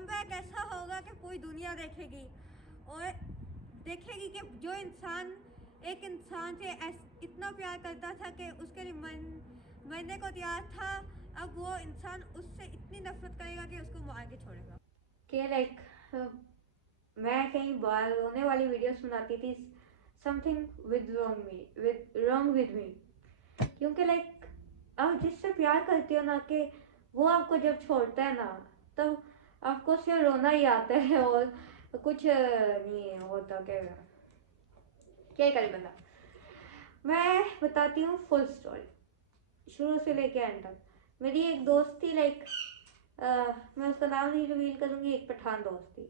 Comeback ऐसा होगा कि पूरी दुनिया देखेगी और देखेगी कि जो इंसान एक इंसान से इतना प्यार करता था कि उसके लिए मरने को तैयार था, अब वो इंसान उससे इतनी नफरत करेगा कि उसको मार के छोड़ेगा। कि लाइक मैं कहीं बार रोने वाली वीडियोस बनाती थी, समथिंग रॉन्ग विद मी, क्योंकि लाइक आप जिससे प्यार करती हो ना, कि वो आपको जब छोड़ता है ना, तो आपको सिर्फ रोना ही आता है और कुछ नहीं होता कि क्या करे बंदा। मैं बताती हूँ फुल स्टोरी शुरू से लेके एंड तक। मेरी एक दोस्त थी, लाइक मैं उसका नाम नहीं रिवील करूँगी, एक पठान दोस्त थी।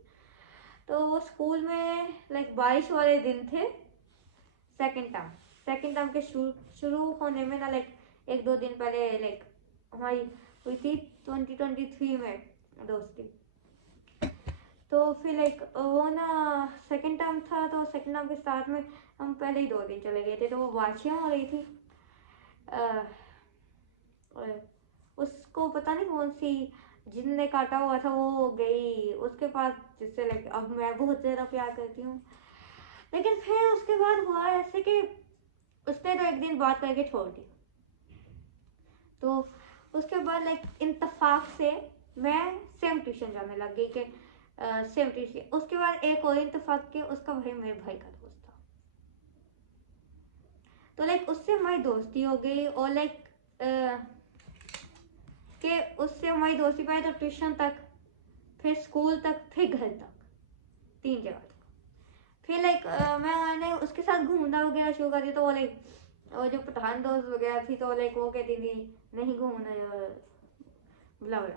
तो वो स्कूल में लाइक बारिश वाले दिन थे, सेकेंड टर्म के शुरू होने में ना, लाइक एक दो दिन पहले लाइक हमारी हुई थी 2023 में दोस्ती। तो फिर लाइक वो ना सेकेंड टर्म था, तो सेकेंड टर्म के स्टार्ट में हम पहले ही 2 दिन चले गए थे, तो वो वाशियाँ हो रही थी। और उसको पता नहीं कौन सी जिनने काटा हुआ था, वो गई उसके पास, जिससे लाइक अब मैं बहुत ज़्यादा प्यार करती हूँ। लेकिन फिर उसके बाद हुआ ऐसे कि उसने तो एक दिन बात करके छोड़ दी। तो उसके बाद लाइक इत्तेफाक से मैं सेम ट्यूशन जाने लग गई, कि सेम ट्यूशन। उसके बाद एक और इत्तेफाक के उसका भाई मेरे भाई का दोस्त था, तो लाइक उससे हमारी दोस्ती हो गई। और लाइक कि उससे हमारी दोस्ती पाई तो ट्यूशन तक, फिर स्कूल तक, फिर घर तक, 3 जगह तक। फिर लाइक मैंने उसके साथ घूमना वगैरह शुरू कर दिया, तो वो लाइक और जो पठान दोस्त वगैरह थी, तो लाइक वो कहती थी नहीं घूमना यार, बुला बुला।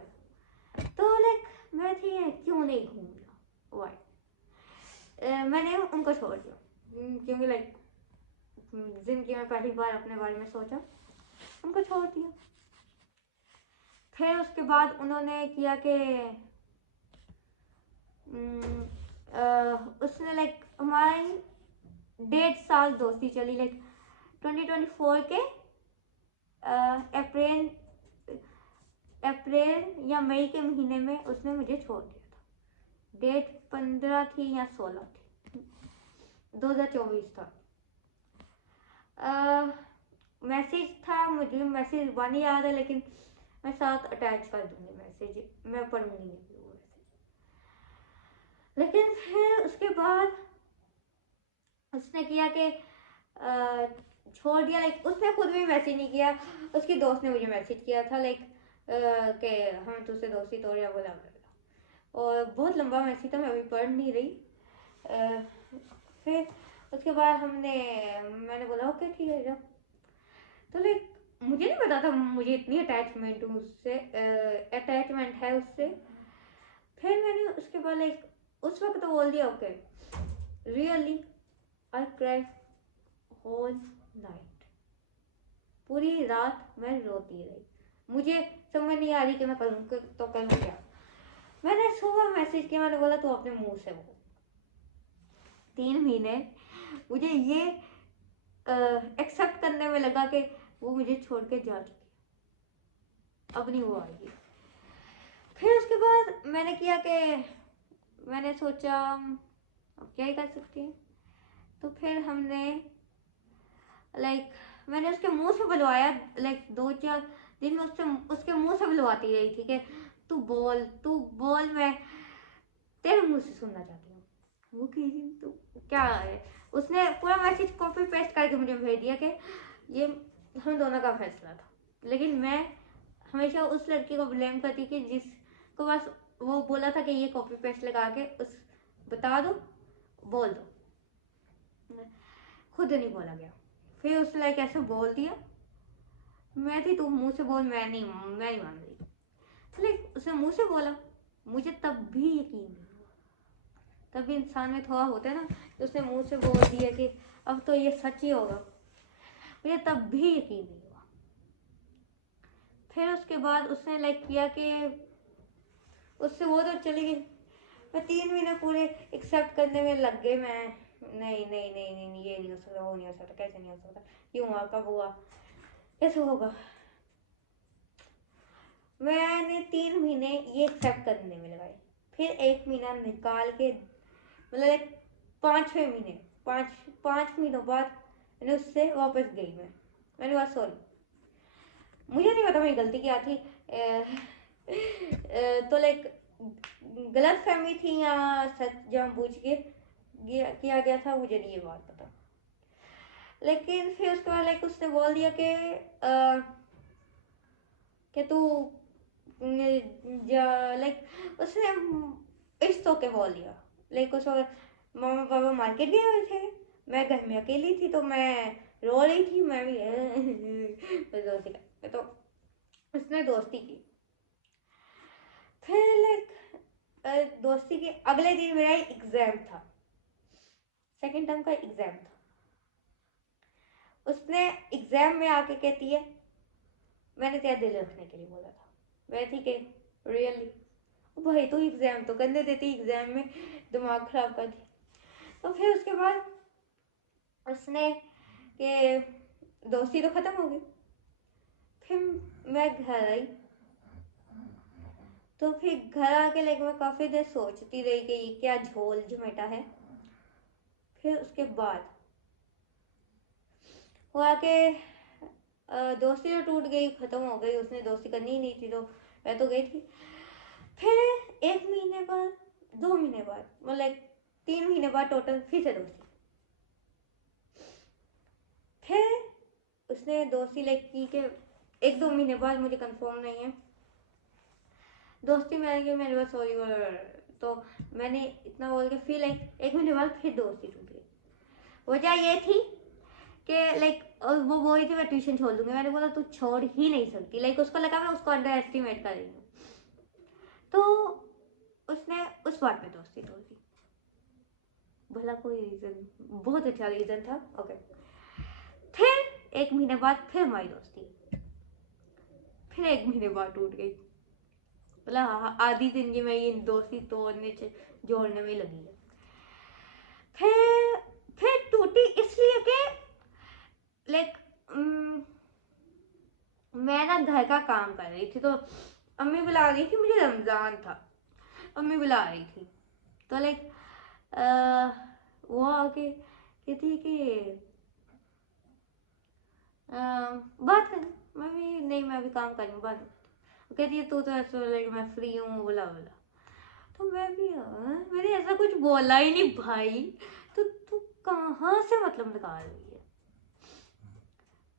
तो लाइक मैं थी क्यों नहीं घूमना, वाई मैंने उनको छोड़ दिया, क्योंकि लाइक जिंदगी में पहली बार अपने बारे में सोचा, उनको छोड़ दिया। फिर उसके बाद उन्होंने किया कि उसने लाइक हमारी 1.5 साल दोस्ती चली, लाइक 2024 के अप्रैल या मई के महीने में उसने मुझे छोड़ दिया था। डेट 15 थी या 16 थी, 2024 था। मैसेज था, मुझे मैसेज बन याद है, लेकिन मैं साथ अटैच कर दूंगी मैसेज, मैं पढ़ूंगी नहीं वो मैसेज। लेकिन फिर उसके बाद उसने किया कि छोड़ दिया, लाइक उसने खुद भी मैसेज नहीं किया, उसकी दोस्त ने मुझे मैसेज किया था, लाइक कि हम तुझसे दोस्ती तोड़ या बोला, और बहुत लंबा मैसेज था, मैं अभी पढ़ नहीं रही। फिर उसके बाद मैंने बोला ओके ठीक है जाओ। तो लाइक मुझे नहीं पता था मुझे इतनी अटैचमेंट है उससे। फिर मैंने उसके बाद लाइक उस वक्त तो बोल दिया okay, really I cry whole night, पूरी रात मैं रोती रही। मुझे समझ नहीं आ रही कि मैं करूँ तो करूँ क्या। मैंने सुबह मैसेज किया, मैंने बोला तू अपने मुंह से बोल। 3 महीने मुझे ये एक्सेप्ट करने में लगा कि वो मुझे छोड़ के जा चुकी, अब नहीं वो आएगी। फिर उसके बाद मैंने किया कि मैंने सोचा अब क्या ही कर सकती हैं, तो फिर हमने लाइक मैंने उसके मुंह से बुलवाया, लाइक 2-4 दिन में उसके मुंह से बुलवाती रही थी कि तू बोल, मैं तेरे मुंह से सुनना चाहती हूँ। वो कह रही तू क्या है। उसने पूरा मैसेज कॉपी पेस्ट करके मुझे भेज दिया कि ये हम दोनों का फैसला था, लेकिन मैं हमेशा उस लड़की को ब्लेम करती कि जिसको बस वो बोला था कि ये कॉपी पेस्ट लगा के उस बता दो, बोल दो, खुद नहीं बोला गया। फिर उसने लाइक ऐसे बोल दिया, मैं थी तू मुंह से बोल, मैं नहीं मान रही। तो लाइक उसने मुंह से बोला, मुझे तब भी यकीन नहीं हुआ। तभी इंसान में थोड़ा होता है ना, तो उसने मुंह से बोल दिया कि अब तो ये सच ही होगा, मुझे तब भी यकीन नहीं हुआ। फिर उसके बाद उसने लाइक किया कि उससे वो तो चली गई, मैं 3 महीने पूरे एक्सेप्ट करने में लग गए। मैं नहीं नहीं नहीं नहीं नहीं, ये नहीं हो सकता, वो नहीं हो सकता, कैसे नहीं हो सकता, क्यों हुआ, कब हुआ, कैसे होगा। मैंने 3 महीने ये एक्सेप्ट करने में लगाए, फिर 1 महीना निकाल के, मतलब एक 5-6 महीने 5 महीनों बाद मैंने उससे वापस गई। मैंने कहा सॉरी, मुझे नहीं पता मेरी गलती क्या थी। तो लाइक गलत फहमी थी या सच जानबूझ के किया गया था, मुझे नहीं ये बात पता। लेकिन फिर उसके बाद लाइक उसने बोल दिया कि तू लाइक उसने इस तो के बोल दिया। लाइक उस वक्त मामा पापा मार्केट गए हुए थे, मैं घर में अकेली थी, तो मैं रो रही थी, मैं भी दोस्ती कर, तो उसने दोस्ती की। फिर लाइक दोस्ती के अगले दिन मेरा एग्जाम था, सेकंड टर्म का एग्जाम था। उसने एग्जाम में आके कहती है, मैंने तेरा दिल रखने के लिए बोला था। मैं थी कि रियली भाई तू एग्जाम तो करने देती, एग्जाम में दिमाग खराब कर दी। तो फिर उसके बाद उसने कि दोस्ती तो खत्म हो गई। फिर मैं घर आई, तो फिर घर आके लाइक मैं काफ़ी देर सोचती रही कि ये क्या झोल झमेटा है। फिर उसके बाद हुआ कि दोस्ती तो टूट गई, ख़त्म हो गई, उसने दोस्ती करनी ही नहीं थी, तो मैं तो गई थी। फिर 1 महीने बाद, 2 महीने बाद, मतलब 3 महीने बाद टोटल फिर से दोस्ती। फिर उसने दोस्ती लाइक की कि 1-2 महीने बाद, मुझे कंफर्म नहीं है, दोस्ती में आएगी, मैंने बस सॉरी बोला। तो मैंने इतना बोल के फिर लाइक 1 महीने बाद फिर दोस्ती टूट गई। वजह ये थी कि लाइक वो बोली थी मैं ट्यूशन छोड़ दूंगी। मैंने बोला तू छोड़ ही नहीं सकती। लाइक उसको लगा मैं उसको अंडर एस्टिमेट कर रही हूँ, तो उसने उस बात पे दोस्ती तोड़ दी। भला कोई रीजन, बहुत अच्छा रीजन था। ओके, फिर 1 महीने बाद फिर हमारी दोस्ती, फिर 1 महीने बाद टूट गई। मतलब आधी जिंदगी में ये दोस्ती तोड़ने जोड़ने में लगी है। फिर टूटी इसलिए कि लाइक मैं ना घर का काम कर रही थी, तो अम्मी बुला रही थी, मुझे रमज़ान था, अम्मी बुला रही थी, तो लाइक वो आके कहती कि बात कर। मैं भी नहीं, मैं अभी काम कर रही हूँ, बात करती। कहती है तू तो ऐसा लाइक मैं फ्री हूँ, बोला बोला। तो मैं भी मैंने ऐसा कुछ बोला ही नहीं भाई, तो तू कहाँ से मतलब निकाल रही है।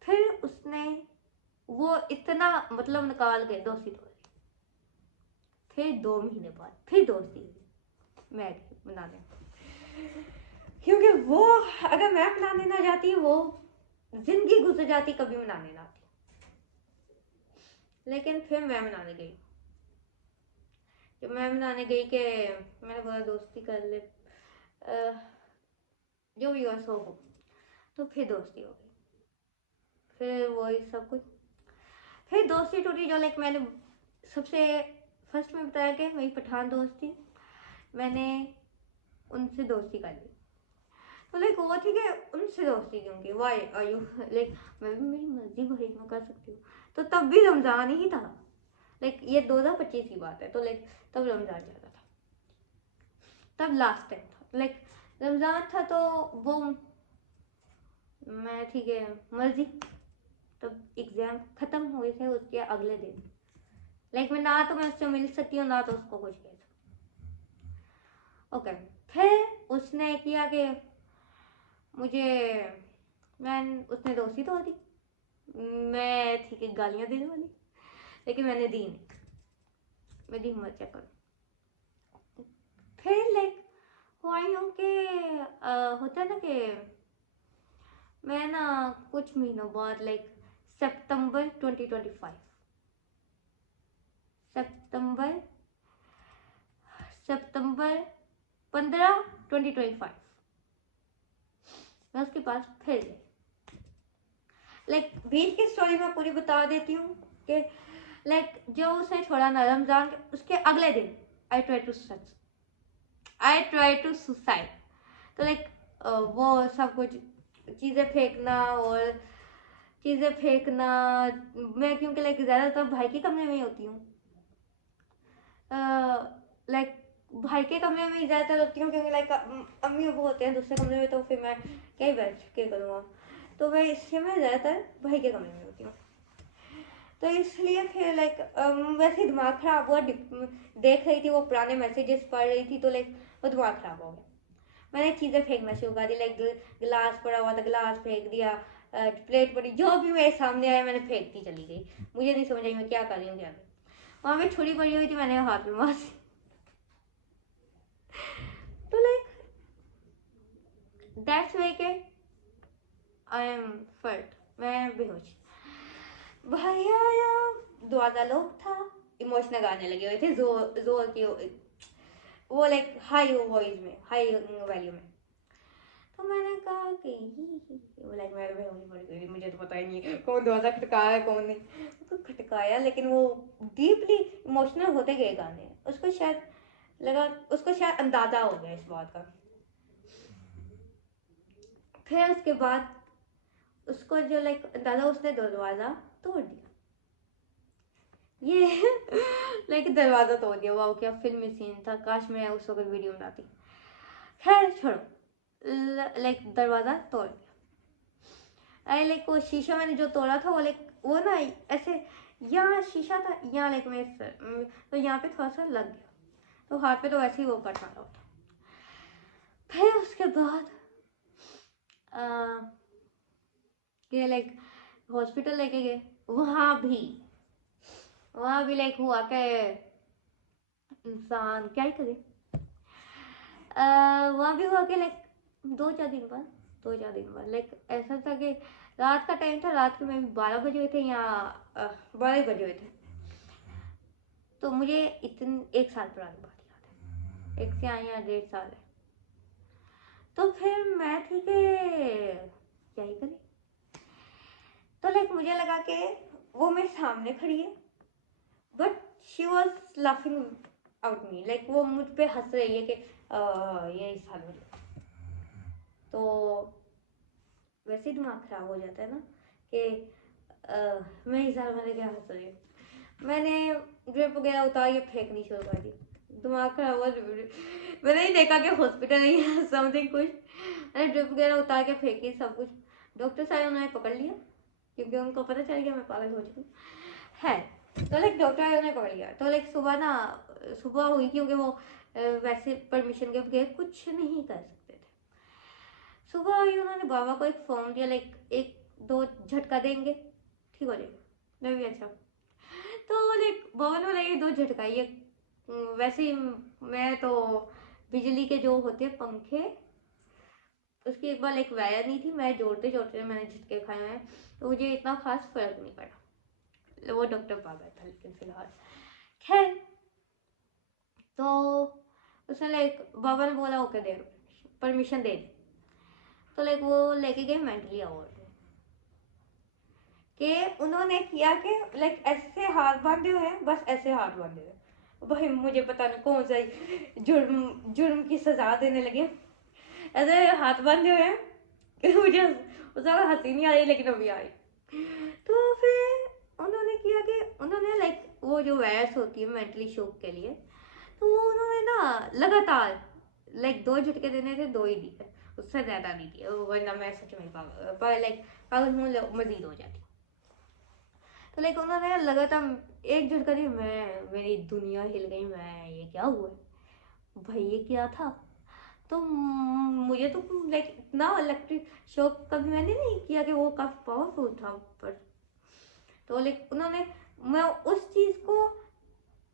फिर उसने वो इतना मतलब निकाल के दोस्ती तोड़ दी। फिर 2 महीने बाद फिर दोस्ती हुई मैं बनाने, क्योंकि वो अगर मैं बनाने ना जाती, वो जिंदगी गुजर जाती, कभी मनाने ना आती। लेकिन फिर मैं मनाने गई। जब मैं मनाने गई कि मैंने बोला दोस्ती कर ले, जो भी हुआ सो हो, तो फिर दोस्ती हो गई। फिर वही सब कुछ, फिर दोस्ती टूटी। जो लाइक मैंने सबसे फर्स्ट में बताया कि मेरी पठान दोस्त थी, मैंने उनसे दोस्ती कर ली। तो लाइक वो थी कि उनसे दोस्ती क्यों की, वाई आर यू लाइक मैं भी मेरी मर्जी भाई मैं कर सकती हूँ। तो तब भी रमज़ान ही था, लाइक ये 2025 की बात है, तो लाइक तब रमज़ान ज़्यादा था, तब लास्ट टाइम था, लाइक रमज़ान था, तो वो मैं ठीक है मर्जी। तब एग्ज़ाम ख़त्म हुए थे, उसके अगले दिन लाइक मैं ना तो मैं उससे मिल सकती हूँ, ना तो उसको कुछ कह सकती। ओके, फिर उसने किया कि मुझे उसने दोस्ती तोड़ दी। मैं थी कि गालियाँ देने वाली, लेकिन मैंने दी नहीं, मेरी हिम्मत चेक करो। फिर लाइक हुआ यूँ कि होता है ना कि मैं ना कुछ महीनों बाद लाइक सितंबर 2025 सितंबर 15 2025 मैं उसके पास फिर गई। लाइक बीच की स्टोरी मैं पूरी बता देती हूँ कि लाइक जो उसे छोड़ा ना रमज़ान के उसके अगले दिन आई ट्राई टू सुसाइड। तो लाइक वो सब कुछ चीज़ें फेंकना और चीज़ें फेंकना, मैं क्योंकि लाइक ज़्यादातर भाई की कमरे में ही होती हूँ, लाइक भाई के कमरे में ही ज़्यादातर होती हूँ, क्योंकि लाइक अम्मी वो होते हैं दूसरे कमरे में, तो फिर मैं क्या ही बैठ के करूँगा, तो मैं इसलिए मैं ज़्यादातर भाई के कमरे में होती हूँ। तो इसलिए फिर लाइक वैसे ही दिमाग ख़राब हुआ, देख रही थी वो पुराने मैसेजेस पढ़ रही थी, तो लाइक वो दिमाग ख़राब हो गया। मैंने चीज़ें फेंकना शुरू कर दी, लाइक गिलास पड़ा हुआ था, गिलास फेंक दिया, प्लेट पड़ी, जो भी मेरे सामने आया मैंने फेंकती चली गई। मुझे नहीं समझ आई मैं क्या कर रही हूँ, क्या कर। वहाँ पे छुरी पड़ी हुई थी, मैंने हाथ में मार दी। तो लाइक दैट्स वे के आई एम फर्ट, मैं बेहोश। भाई आया, दरवाजा लोग था, इमोशनल गाने लगे हुए थे जोर जोर की, वो लाइक हाई वॉइस में, हाई वैल्यू में। तो मैंने कहा कि वो लाइक मेरे बेहोश पड़ गई, मुझे तो पता ही नहीं कौन दरवाजा खटकाया कौन नहीं, तो खटकाया, लेकिन वो डीपली इमोशनल होते गए गाने, उसको शायद लगा, उसको शायद अंदाजा हो गया इस बात का। फिर उसके बाद उसको जो लाइक अंदाजा, उसने दरवाजा तोड़ दिया। ये लाइक दरवाजा तोड़ दिया, वाह क्या फिल्मी सीन था, काश मैं उस वक्त वीडियो बनाती। खैर छोड़ो, लाइक दरवाजा तोड़ दिया। अरे लाइक वो शीशा मैंने जो तोड़ा था, वो लाइक वो ना ऐसे, यहाँ शीशा था, यहाँ लाइक मेरे सर, तो यहाँ पे थोड़ा सा लग गया, तो हाथ पे तो वैसे ही वो कट मारा होता। फिर उसके बाद ये लाइक हॉस्पिटल लेके गए, वहाँ भी लाइक हुआ क्या, इंसान क्या ही करे। वहाँ भी हुआ कि लाइक 2-4 दिन बाद लाइक ऐसा था कि रात का टाइम था, रात के में 12 बजे हुए थे या 12 बजे हुए थे। तो मुझे इतने 1 साल पुरानी बात याद है, 1 से या 1.5 साल है। तो फिर मैं थी कि क्या ही करें, तो लाइक मुझे लगा कि वो मेरे सामने खड़ी है, but she was laughing out me, like वो मुझ पे हंस रही है कि ये इस हाल में। तो वैसे ही दिमाग खराब हो जाता है ना कि मैं इस हाल में क्या हंस रही हूँ। मैंने ड्रिप वगैरह उतार के फेंकनी शुरू कर दी, दिमाग खराब हुआ। मैंने ही देखा कि हॉस्पिटल ही समथिंग कुछ, मैंने ड्रिप वगैरह उतार के फेंकी सब कुछ। डॉक्टर साहब उन्होंने पकड़ लिया, क्योंकि उनको पता चल गया मैं पागल हो चुकी है। तो लाइक डॉक्टर आए, उन्हें पकड़ लिया। तो लाइक सुबह हुई, क्योंकि वो वैसे परमिशन के बगैर कुछ नहीं कर सकते थे। सुबह हुई, उन्होंने बाबा को एक फॉर्म दिया, लाइक 1-2 झटका देंगे ठीक हो जाएगा। मैं भी अच्छा, तो लाइक बाबा ने बोला 1-2 झटका, ये वैसे ही मैं तो बिजली के जो होते हैं पंखे, उसकी एक बार एक वायर नहीं थी, मैं जोड़ते जोड़ते मैंने झटके खाए हैं, तो मुझे इतना खास फर्क नहीं पड़ा। वो डॉक्टर पागल था, लेकिन फिलहाल खैर। तो उसने लाइक बाबा ने बोला ओके दे परमिशन दे दी। तो लाइक वो लेके गए मेंटली अवार्ड में, कि उन्होंने किया कि लाइक ऐसे हाथ बांधे हुए हैं, बस ऐसे हाथ बांधे हुए। भाई मुझे पता नहीं कौन सा जुर्म की सजा देने लगे, ऐसे हाथ बांधे हुए हैं कि मुझे उस वक्त हंसी नहीं आ रही, लेकिन अभी आ रही। तो फिर उन्होंने किया कि उन्होंने लाइक वो जो वैस होती है मेंटली शॉक के लिए, तो वो उन्होंने ना लगातार लाइक 2 झटके देने थे, 2 ही दिए, उससे ज़्यादा नहीं दिए, वरना मैं सच में पागल हूँ, मजीद हो जाती। तो लाइक उन्होंने लगातार 1 झटका दिया, मेरी दुनिया हिल गई, मैं ये क्या हुआ भाई, ये क्या था। तो मुझे तो लाइक इतना इलेक्ट्रिक शॉक कभी मैंने नहीं किया, कि वो काफ़ी पावरफुल था। पर तो लाइक उन्होंने, मैं उस चीज़ को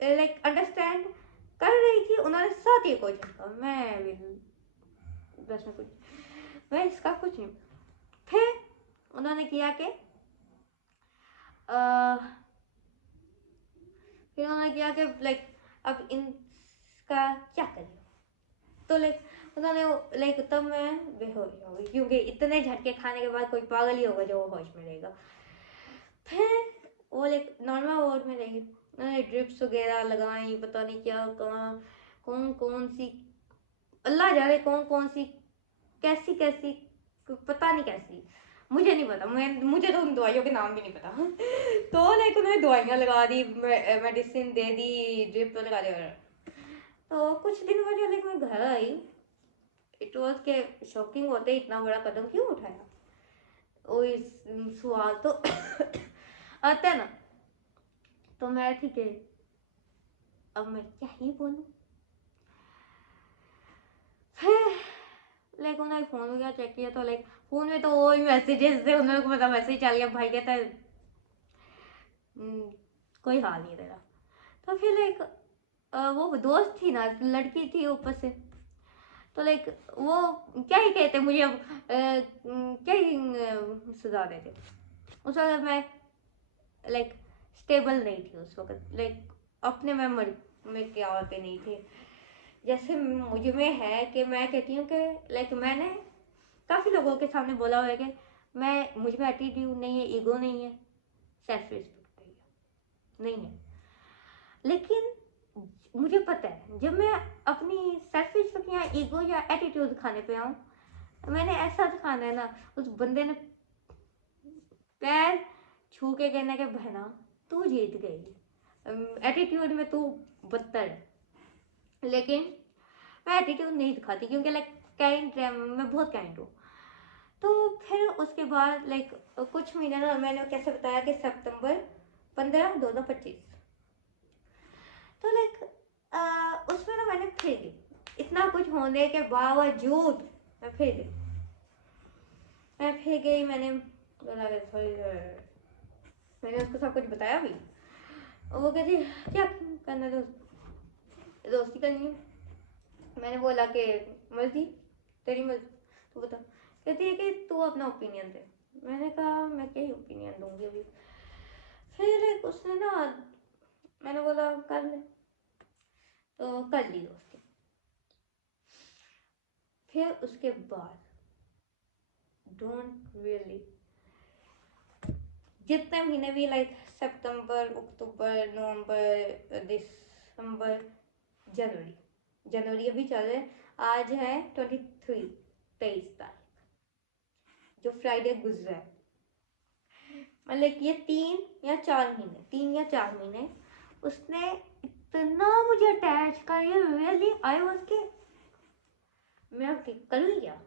लाइक अंडरस्टैंड कर रही थी, उन्होंने साथ ही को झटका, मैं बस में कुछ, मैं इसका कुछ नहीं। फिर उन्होंने किया कि फिर उन्होंने किया कि लाइक अब इनका क्या करें। तो लाइक उन्होंने लाइक तब मैं बेहोश हो गई, क्योंकि इतने झटके खाने के बाद कोई पागल ही होगा जो वो होश में रहेगा। फिर वो लाइक नॉर्मल वार्ड में रहेगी, उन्होंने ड्रिप्स वगैरह लगाई, पता नहीं क्या कहाँ, कौन कौन सी, अल्लाह जाने कौन कौन सी, कैसी कैसी, पता नहीं कैसी, मुझे नहीं पता, मुझे तो उन दवाइयों के नाम भी नहीं पता। तो लाइक उन्होंने दवाइयाँ लगा दी, मेडिसिन दे दी, ड्रिप लगा दी। तो कुछ दिन बाद लाइक मैं घर आई, इट वॉज के शॉकिंग होते इतना बड़ा कदम क्यों उठाया, वो इस सवाल तो आता है ना। तो मैं ठीक है, अब मैं क्या ही बोलूं। फिर लाइक उन्होंने फोन वगैरह चेक किया तो लाइक फोन में तो वो ही मैसेजेस थे, उन्होंने पता मैसेज चल गया, भाई कहता है कोई हाल नहीं तेरा। तो फिर लाइक वो दोस्त थी ना, लड़की थी ऊपर से, तो लाइक वो क्या ही कहते मुझे अब क्या ही सजा देते। उस वक्त मैं लाइक स्टेबल नहीं थी उस वक्त, लाइक अपने मेमोरी में क्या होते नहीं थे। जैसे मुझ में है कि मैं कहती हूँ कि लाइक मैंने काफ़ी लोगों के सामने बोला हुआ है कि मैं मुझ में एटीट्यूड नहीं है, ईगो नहीं है, सेल्फ रिस्पेक्ट नहीं है। लेकिन मुझे पता है जब मैं अपनी सेल्फ रिस्पेक्ट या ईगो या एटीट्यूड दिखाने पे आऊँ, मैंने ऐसा दिखाना है ना, उस बंदे ने पैर छू के कहना कि बहना तू जीत गई, एटीट्यूड में तू बदतर है। लेकिन मैं एटीट्यूड नहीं दिखाती क्योंकि लाइक काइंड, मैं बहुत काइंड हूँ। तो फिर उसके बाद लाइक कुछ महीने ना, मैंने कैसे बताया कि सितंबर 15 2025, तो लाइक उसमें ना मैंने फिर गई, इतना कुछ होने के बावजूद मैं फिर गई, मैंने बोला मैंने उसको सब कुछ बताया भी। और वो कहती क्या करना है, दोस्ती करनी है। मैंने बोला कि मर्जी, तेरी मर्जी, तू बता। कहती है कि तू अपना ओपिनियन दे। मैंने कहा मैं क्या ही ओपिनियन दूंगी अभी। फिर एक उसने ना, मैंने बोला कर ले, तो कर ली दोस्ती। फिर उसके बाद डोंट रियली, जितने महीने भी लाइक सितंबर, अक्टूबर, नवंबर, दिसंबर, जनवरी अभी चल रहे, आज है 23 तारीख, जो फ्राइडे गुजरा है, मतलब ये 3 या 4 महीने उसने इतना मुझे अटैच कर लिया, रियली आई वाज के मैं अब करूँ क्या,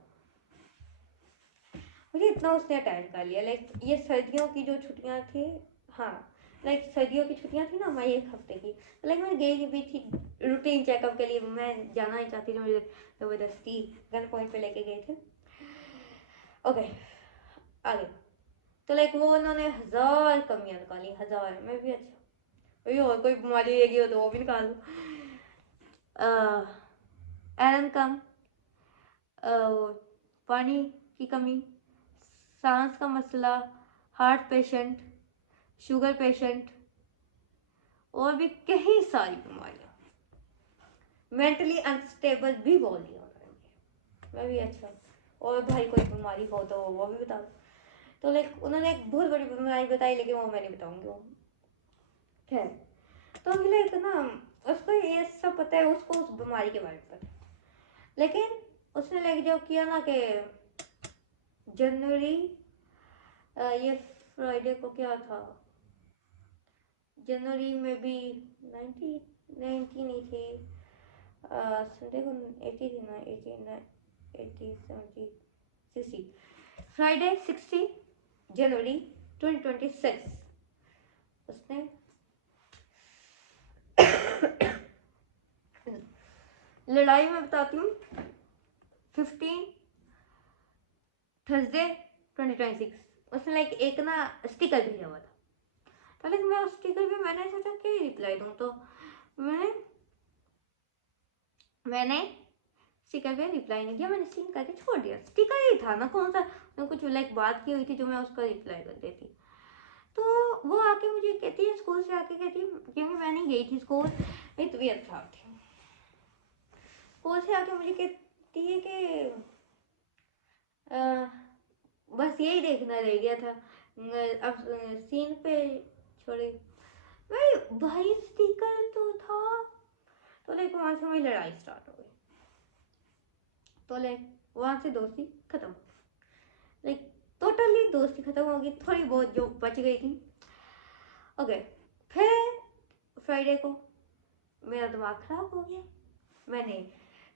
मुझे इतना उसने अटैच कर लिया। लाइक ये सर्दियों की जो छुट्टियां थी, हाँ लाइक सर्दियों की छुट्टियां थी ना हमारी 1 हफ्ते की, लाइक मैं गई भी थी रूटीन चेकअप के लिए, मैं जाना ही चाहती थी, मुझे ज़बरदस्ती गन पॉइंट पे लेके गए थे। ओके आगे, तो लाइक वो उन्होंने 1000 कमियां निकाली, 1000। मैं भी अच्छा भाई और कोई बीमारी रहेगी हो तो वो भी निकाल दो। आयरन कम, पानी की कमी, सांस का मसला, हार्ट पेशेंट, शुगर पेशेंट, और भी कई सारी बीमारियां, मेंटली अनस्टेबल भी बोल दिया उन्होंने। मैं भी अच्छा, और भाई कोई बीमारी हो तो वो भी बता दो। तो लाइक उन्होंने एक बहुत बड़ी बीमारी बताई, लेकिन वो मैं नहीं बताऊंगी वो खैर। तो अभी लाइक ना उसको ये सब पता है, उसको उस बीमारी के बारे में पता है, लेकिन उसने लाइक जो किया ना कि जनवरी, ये फ्राइडे को क्या था, जनवरी में भी 90 नहीं थी, संडे को 80 थी ना, 80 70 60, फ्राइडे 60 जनवरी 2026 उसने लड़ाई में बताती हूँ 15 थर्सडे 2026 उसने लाइक एक ना स्टिकर भेजा हुआ था। तो लाइक मैं उस स्टिकर पे मैंने सोचा क्या रिप्लाई दूँ, तो मैंने स्टिकर पे रिप्लाई नहीं किया, मैंने सीन करके छोड़ दिया। स्टिकर ही था ना, कौन सा कुछ लाइक बात की हुई थी जो मैं उसका रिप्लाई कर देती। तो वो आके मुझे कहती है, स्कूल से आके कहती है, क्योंकि मैं नहीं गई थी स्कूल, मेरी तबीयत खराब थी, स्कूल से आके मुझे कहती है कि बस यही देखना रह गया था, अब सीन पे छोड़े भाई स्टिकर तो था। तो लाइक वहां से मेरी लड़ाई स्टार्ट हो गई, तो लाइक वहां से दोस्ती खत्म, लाइक टोटली दोस्ती खत्म हो गई, थोड़ी बहुत जो बच गई थी। ओके, फिर फ्राइडे को मेरा दिमाग खराब हो गया, मैंने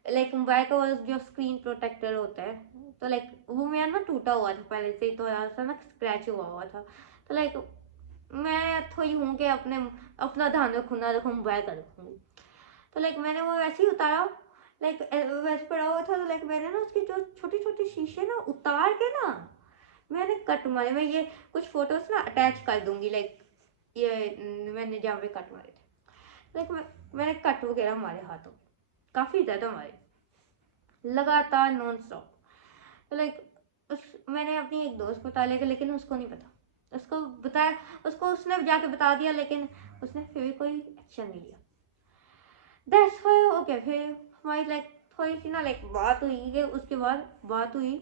लाइक मोबाइल का वो जो स्क्रीन प्रोटेक्टर होता है, तो लाइक वो मेरा ना टूटा हुआ था पहले से ही, तो थोड़ा सा ना स्क्रैच हुआ था। तो लाइक मैं थोड़ी हूँ कि अपना ध्यान रखूँ, ना रखूँ, मोबाइल का रखूँगी। तो लाइक मैंने वो वैसे ही उतारा, लाइक वैसे पड़ा हुआ था। तो लाइक मैंने ना उसकी जो छोटी छोटी शीशे ना उतार के ना मैंने कट मारे। मैं ये कुछ फोटोज ना अटैच कर दूंगी, लाइक ये मैंने जहाँ पे कट मारे थे। लाइक मैंने कट वगैरह मारे हाथों, काफ़ी ज़्यादा मारे, लगातार नॉन स्टॉप। तो लाइक मैंने अपनी एक दोस्त को बता लिया, लेकिन उसको नहीं पता। उसको बताया, उसको उसने जाके बता दिया, लेकिन उसने फिर भी कोई एक्शन नहीं लिया। दैट्स व्हाई ओके, फिर हमारी लाइक थोड़ी सी ना लाइक बात हुई कि उसके बाद बात हुई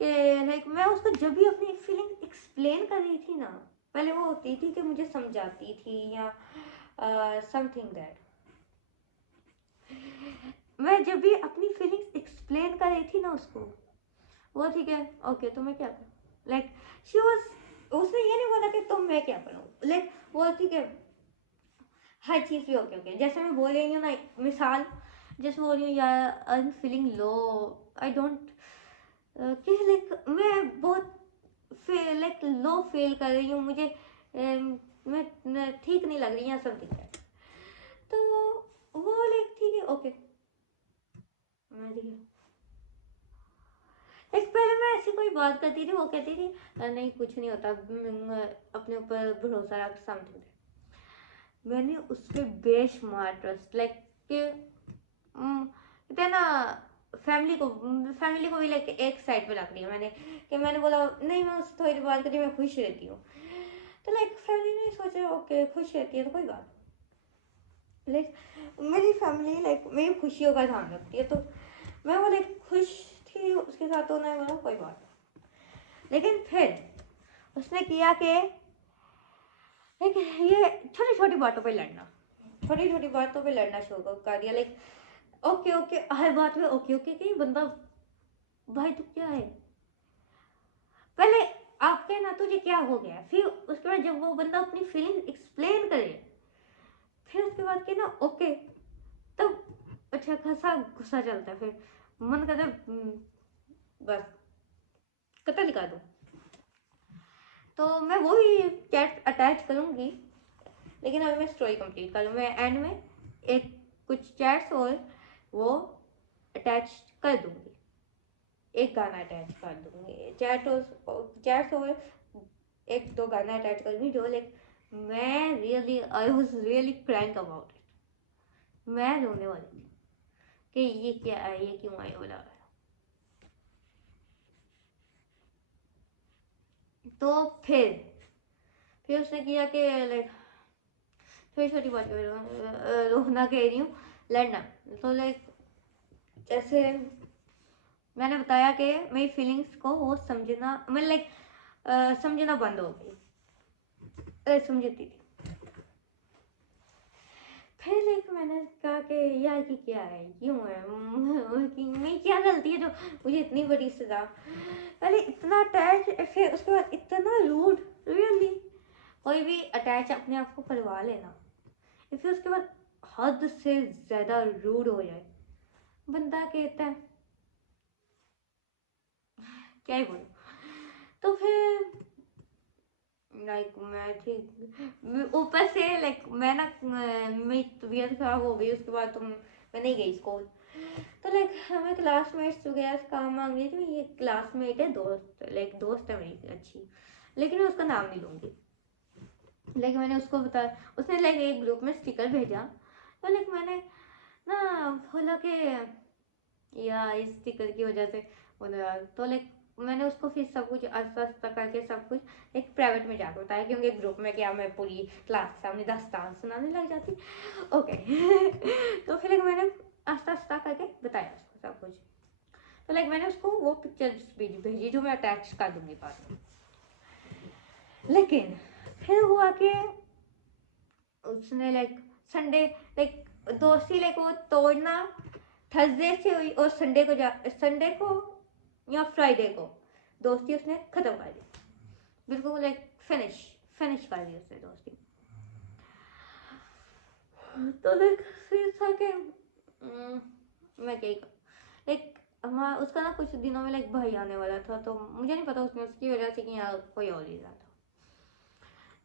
कि लाइक मैं उसको जब भी अपनी फीलिंग एक्सप्लेन कर रही थी ना, पहले वो होती थी कि मुझे समझाती थी या समथिंग दैट, मैं जब भी अपनी फीलिंग्स एक्सप्लेन कर रही थी ना उसको, वो ठीक है ओके तो मैं क्या करूँ, लाइक शी वाज, उसने ये नहीं बोला कि तुम मैं क्या करूँ, लाइक वो ठीक है हर चीज़ भी ओके ओके। जैसे मैं बोल रही हूँ ना, मिसाल जैसे बोल रही हूँ यार I am feeling low, I don't कि लाइक मैं बहुत लाइक लो फील कर रही हूँ, मुझे मैं ठीक नहीं लग रही है समथिंग दैट। तो वो लाइक ठीक है ओके, मैं ठीक है। एक पहले मैं ऐसी कोई बात करती थी, वो कहती थी नहीं कुछ नहीं होता, अपने ऊपर भरोसा रख समथिंग। मैंने उस पर बेशुमार ट्रस्ट, लाइक कि कहते हैं ना फैमिली को भी लाइक एक साइड पे रख दिया मैंने, कि मैंने बोला नहीं मैं उससे थोड़ी देर बात करी, मैं खुश रहती हूँ। तो लाइक फैमिली ने सोचा ओके खुश रहती है तो कोई बात, लाइक मेरी फैमिली लाइक मेरी खुशियों का ध्यान रखती है, तो मैं वो लाइक खुश थी उसके साथ, तो मैं बोला कोई बात नहीं। लेकिन फिर उसने किया कि लाइक ये छोटी छोटी बातों पे लड़ना, छोटी छोटी बातों पे लड़ना शुरू कर दिया। लाइक ओके ओके हर बात में ओके ओके कि बंदा भाई तू क्या है, पहले आप कहना तुझे क्या हो गया, फिर उसके बाद जब वो बंदा अपनी फीलिंग एक्सप्लेन करे, फिर उसके बाद के ना ओके, तब अच्छा खासा गुस्सा चलता है, फिर मन करता है बस कतल कर दूं। तो मैं वही चैट अटैच करूंगी, लेकिन अभी मैं स्टोरी कंप्लीट करूँ, मैं एंड में एक कुछ चैट्स और वो अटैच कर दूंगी, एक गाना अटैच कर दूंगी, चैट्स और एक दो गाना अटैच करूंगी जो लाइक मैं really I was really crying about it, मैं रोने वाली थी कि ये क्या है, ये क्यों आई बोला। तो फिर उसने किया कि लाइक छोटी छोटी बात रोना कह रही हूँ, लड़ना। तो लाइक जैसे मैंने बताया कि मेरी फीलिंग्स को वो समझना, मैं लाइक समझना बंद हो गई, समझती थी। फिर लाइक मैंने कहा कि यार कि क्या है, क्यों है कि मेरी क्या गलती है जो मुझे इतनी बड़ी सजा, पहले इतना अटैच, फिर उसके बाद इतना रूड, रियली कोई भी अटैच अपने आप को करवा लेना, फिर उसके बाद हद से ज्यादा रूड हो जाए, बंदा कहता है क्या ही बोलूं। तो फिर लाइक मैं ठीक ऊपर से लाइक मैं ना मेरी तबीयत खराब हो गई, उसके बाद तो मैं नहीं गई स्कूल। तो लाइक हमें क्लासमेट्स वगैरह से काम मांग रही थी, ये क्लासमेट है, दोस्त लाइक दोस्त है मेरी अच्छी, लेकिन मैं उसका नाम नहीं लूँगी। लाइक मैंने उसको बताया, उसने लाइक एक ग्रुप में स्टिकर भेजा, तो लाइक मैंने ना बोला कि या इस स्टिकर की वजह से बोला यार, तो लाइक मैंने उसको फिर सब कुछ आस्ता आस्ता करके सब कुछ एक प्राइवेट में जाकर बताया, क्योंकि ग्रुप में क्या मैं पूरी क्लास के सामने दास्तान सुनाने लग जाती। ओके तो फिर लाइक मैंने आस्ता आस्ता करके बताया उसको सब कुछ। तो लाइक मैंने उसको वो पिक्चर्स भेजी जो मैं अटैच कर दूंगी बाद में। लेकिन फिर हुआ कि उसने लाइक संडे लाइक दोस्ती लाइक वो तोड़ना थर्सडे से हुई, और संडे को या फ्राइडे को दोस्ती उसने खत्म कर दी, बिल्कुल लाइक फिनिश कर दी उसने दोस्ती। तो लाइक फिर था कि मैं क्या ही लाइक हमारा उसका ना कुछ दिनों में लाइक भाई आने वाला था, तो मुझे नहीं पता उसमें उसकी वजह से कि यहाँ कोई और रीज़न था।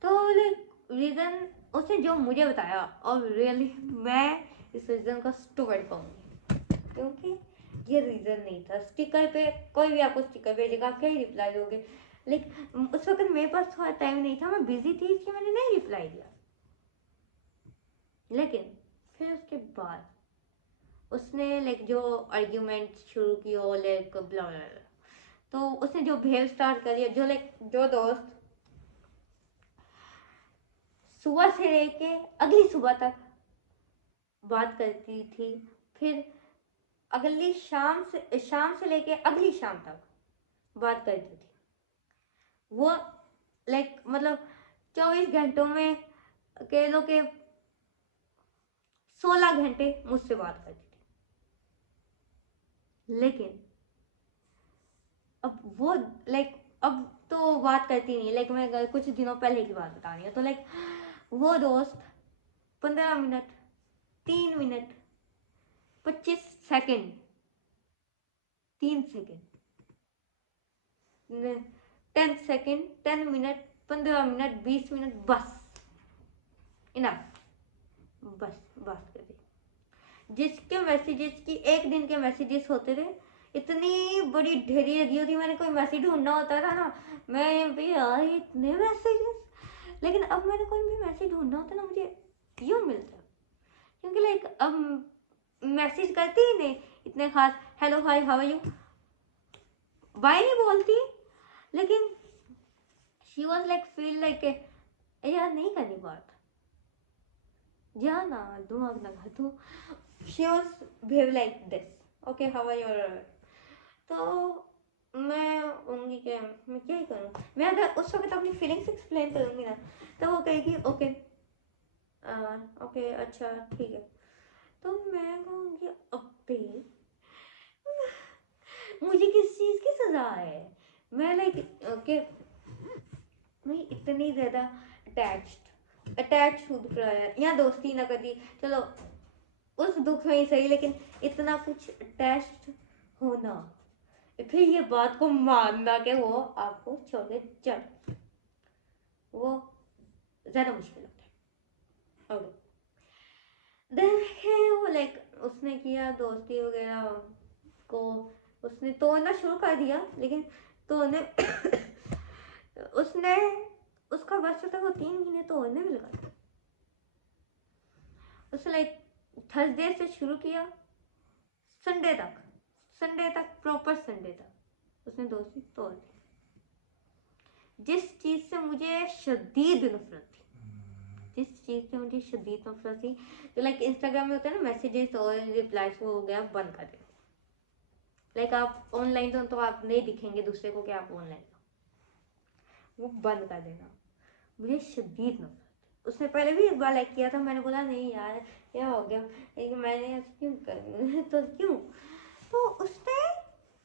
तो लाइक रीज़न उसने जो मुझे बताया, और रियली मैं इस रीज़न का स्टूपिड कहूँगी, क्योंकि ये रीज़न नहीं था। स्टिकर पे कोई भी आपको स्टिकर भेजेगा, आप क्या ही रिप्लाई दोगे। लाइक उस वक्त मेरे पास थोड़ा टाइम नहीं था, मैं बिजी थी, इसलिए मैंने नहीं रिप्लाई दिया। लेकिन फिर उसके बाद उसने लाइक जो आर्ग्यूमेंट शुरू की हो, लाइक ब्ला, तो उसने जो बिहेव स्टार्ट करी, जो लाइक जो दोस्त सुबह से लेके अगली सुबह तक बात करती थी, फिर अगली शाम से लेके अगली शाम तक बात करती थी, वो लाइक मतलब 24 घंटों में कह लो कि 16 घंटे मुझसे बात करती थी। लेकिन अब वो लाइक अब तो बात करती नहीं, लाइक मैं कुछ दिनों पहले की बात बता रही हूँ। तो लाइक वो दोस्त 15 minute, 3 minute, 25 second, 3 second, 10 second, 10 minute, 15 minute, 20 minute, बस इनफ, बस बात कर दी। जिसके मैसेजेस की एक दिन के मैसेजेस होते थे, इतनी बड़ी ढेरी लगी होती, मैंने कोई मैसेज ढूंढना होता था ना, मैं भी यार इतने मैसेजेस, लेकिन अब मैंने कोई भी मैसेज ढूंढना होता ना, मुझे यूँ मिलता, क्योंकि लाइक अब मैसेज करती ही नहीं इतने खास, hello hi how are you, bye नहीं बोलती, लेकिन she was like feel like यार नहीं करनी बात, जा ना दिमाग ना खा तू, she was behave like this, okay how are you. तो मैं होंगी क्या, मैं क्या ही करूँ, मैं अगर उस वक्त अपनी फीलिंग्स एक्सप्लेन करूँगी ना, तो वो कहेगी ओके ओके अच्छा ठीक है, तो मैं कहूँगी अबे मुझे किस चीज़ की सजा है, मैं लाइक ओके मैं इतनी ज़्यादा अटैच खुद कराया, या दोस्ती ना करी, चलो उस दुख में ही सही, लेकिन इतना कुछ अटैच होना, फिर ये बात को मानना कि वो आपको छोड़ के चल, वो ज़्यादा मुश्किल होता है। ओके देन वो लाइक उसने किया दोस्ती वगैरह को, उसने तोड़ना शुरू कर दिया, लेकिन तोड़ने उसने उसका बस था वो 3 महीने तोड़ने में लगा था। उसने लाइक थर्सडे से शुरू किया, संडे तक प्रॉपर संडे तक उसने दोस्ती तोड़ दी, जिस चीज़ से मुझे शदीद नफरत थी, तो लाइक इंस्टाग्राम में होता है ना मैसेजेस और रिप्लाईज हो गया बंद कर दे, लाइक आप ऑनलाइन तो आप नहीं दिखेंगे दूसरे को कि आप ऑनलाइन, वो बंद कर देना, मुझे शदीद नफरत। उसने पहले भी एक बार लाइक किया था, मैंने बोला नहीं यार क्या हो गया, लेकिन मैंने ऐसा क्यों कर तो क्यों, तो उसने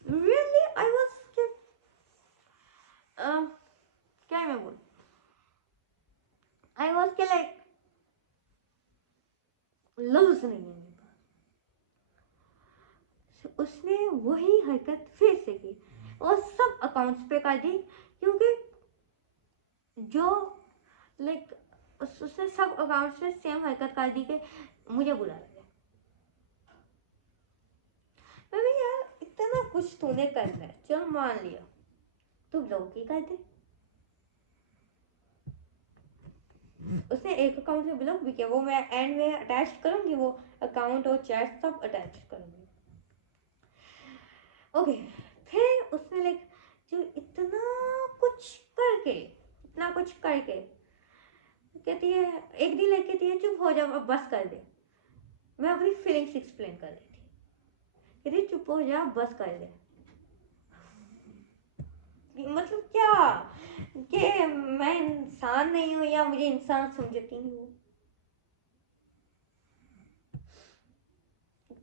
रियली आई वाज क्या मैं बोल, आई वाज के लाइक लफ्ज नहीं है मेरे पास। उसने वही हरकत फिर से की और सब अकाउंट्स पे कर दी, क्योंकि जो लाइक उसने सब अकाउंट्स में सेम हरकत कर दी कि मुझे बुला लगे। मैं भी यार इतना कुछ तूने करना है, चल मान लिया तू ब्लॉक ही कर दे। उसने एक अकाउंट से ब्लॉक भी किया, वो मैं एंड में अटैच करूंगी, वो अकाउंट और चैट सब अटैच करूंगी। ओके फिर उसने लाइक जो इतना कुछ करके कहती है, एक दिन लाइक कहती है चुप हो जा अब बस कर दे, मैं अपनी फीलिंग्स एक्सप्लेन कर रही थी, कहती चुप हो जा बस कर दे, मतलब क्या कि मैं इंसान नहीं हूँ या मुझे इंसान समझती नहीं हूँ।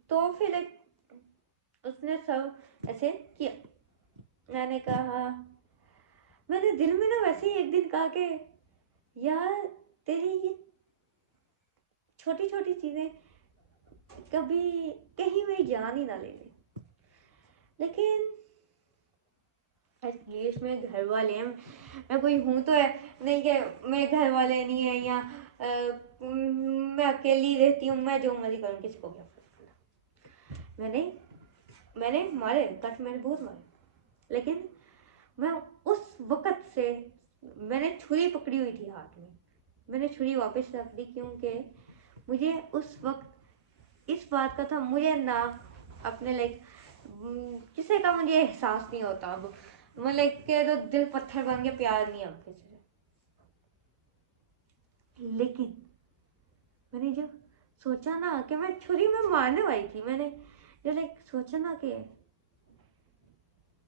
तो फिर उसने सब ऐसे किया, मैंने कहा, मैंने दिल में ना वैसे ही एक दिन कहा कि यार तेरी ये छोटी छोटी चीज़ें कभी कहीं मेरी जान ही ना ले ले। लेकिन एटलीस्ट मेरे घर वाले हैं, मैं कोई हूँ तो है नहीं कि मेरे घर वाले नहीं है या मैं अकेली रहती हूँ, मैं जो मर्जी करूँ, किसी को क्या फर्क पड़ा। मैंने मारे कट, मैंने बहुत मारे, लेकिन मैं उस वक़्त से मैंने छुरी पकड़ी हुई थी हाथ में, मैंने छुरी वापस रख दी, क्योंकि मुझे उस वक्त इस बात का था, मुझे ना अपने लाइक किसी का मुझे एहसास नहीं होता अब, मतलब के तो दिल पत्थर बन के प्यार नहीं अब किसी से। लेकिन मैंने जब सोचा ना कि मैं छुरी में मारने वाली थी, मैंने जो लाइक सोचा ना कि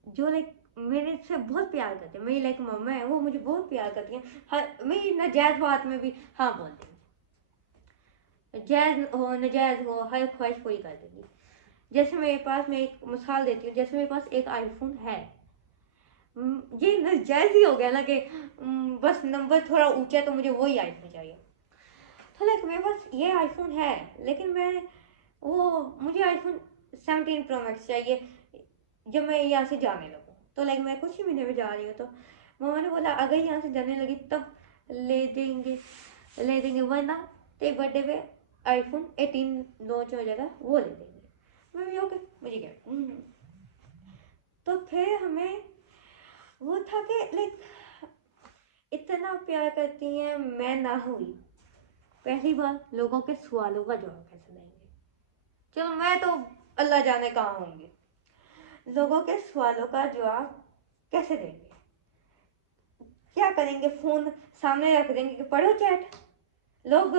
जो लाइक मेरे से बहुत प्यार करते हैं, मेरी लाइक मम्मा है, वो मुझे बहुत प्यार करती हैं, हर मेरी नाजायज बात में भी हाँ बोल देंगी, जायज़ हो नाजायज़ हो हर ख्वाहिश पूरी कर देंगी। जैसे मेरे पास, मैं एक मिसाल देती हूँ, जैसे मेरे पास एक आईफोन है, ये नाजायज़ ही हो गया ना कि बस नंबर थोड़ा ऊंचा है तो मुझे वही आईफोन चाहिए। तो लाइक मेरे पास ये आईफोन है, लेकिन मुझे आईफोन 17 प्रो मैक्स चाहिए जब मैं यहाँ से जाने लगूँ। तो लाइक मैं कुछ ही महीने में जा रही हूँ, तो मामा ने बोला अगर यहाँ से जाने लगी तब ले देंगे, वरना तेरे बर्थडे पे आईफोन 18 लॉन्च हो जाएगा, वो ले देंगे। मैं भी ओके, मुझे क्या। तो फिर हमें वो था कि लाइक इतना प्यार करती हैं, मैं ना हुई, पहली बार लोगों के सवालों का जवाब कैसे देंगे। चलो मैं तो अल्लाह जाने कहाँ होंगी, लोगों के सवालों का जवाब कैसे देंगे, क्या करेंगे, फोन सामने रख देंगे कि पढ़ो चैट, लोग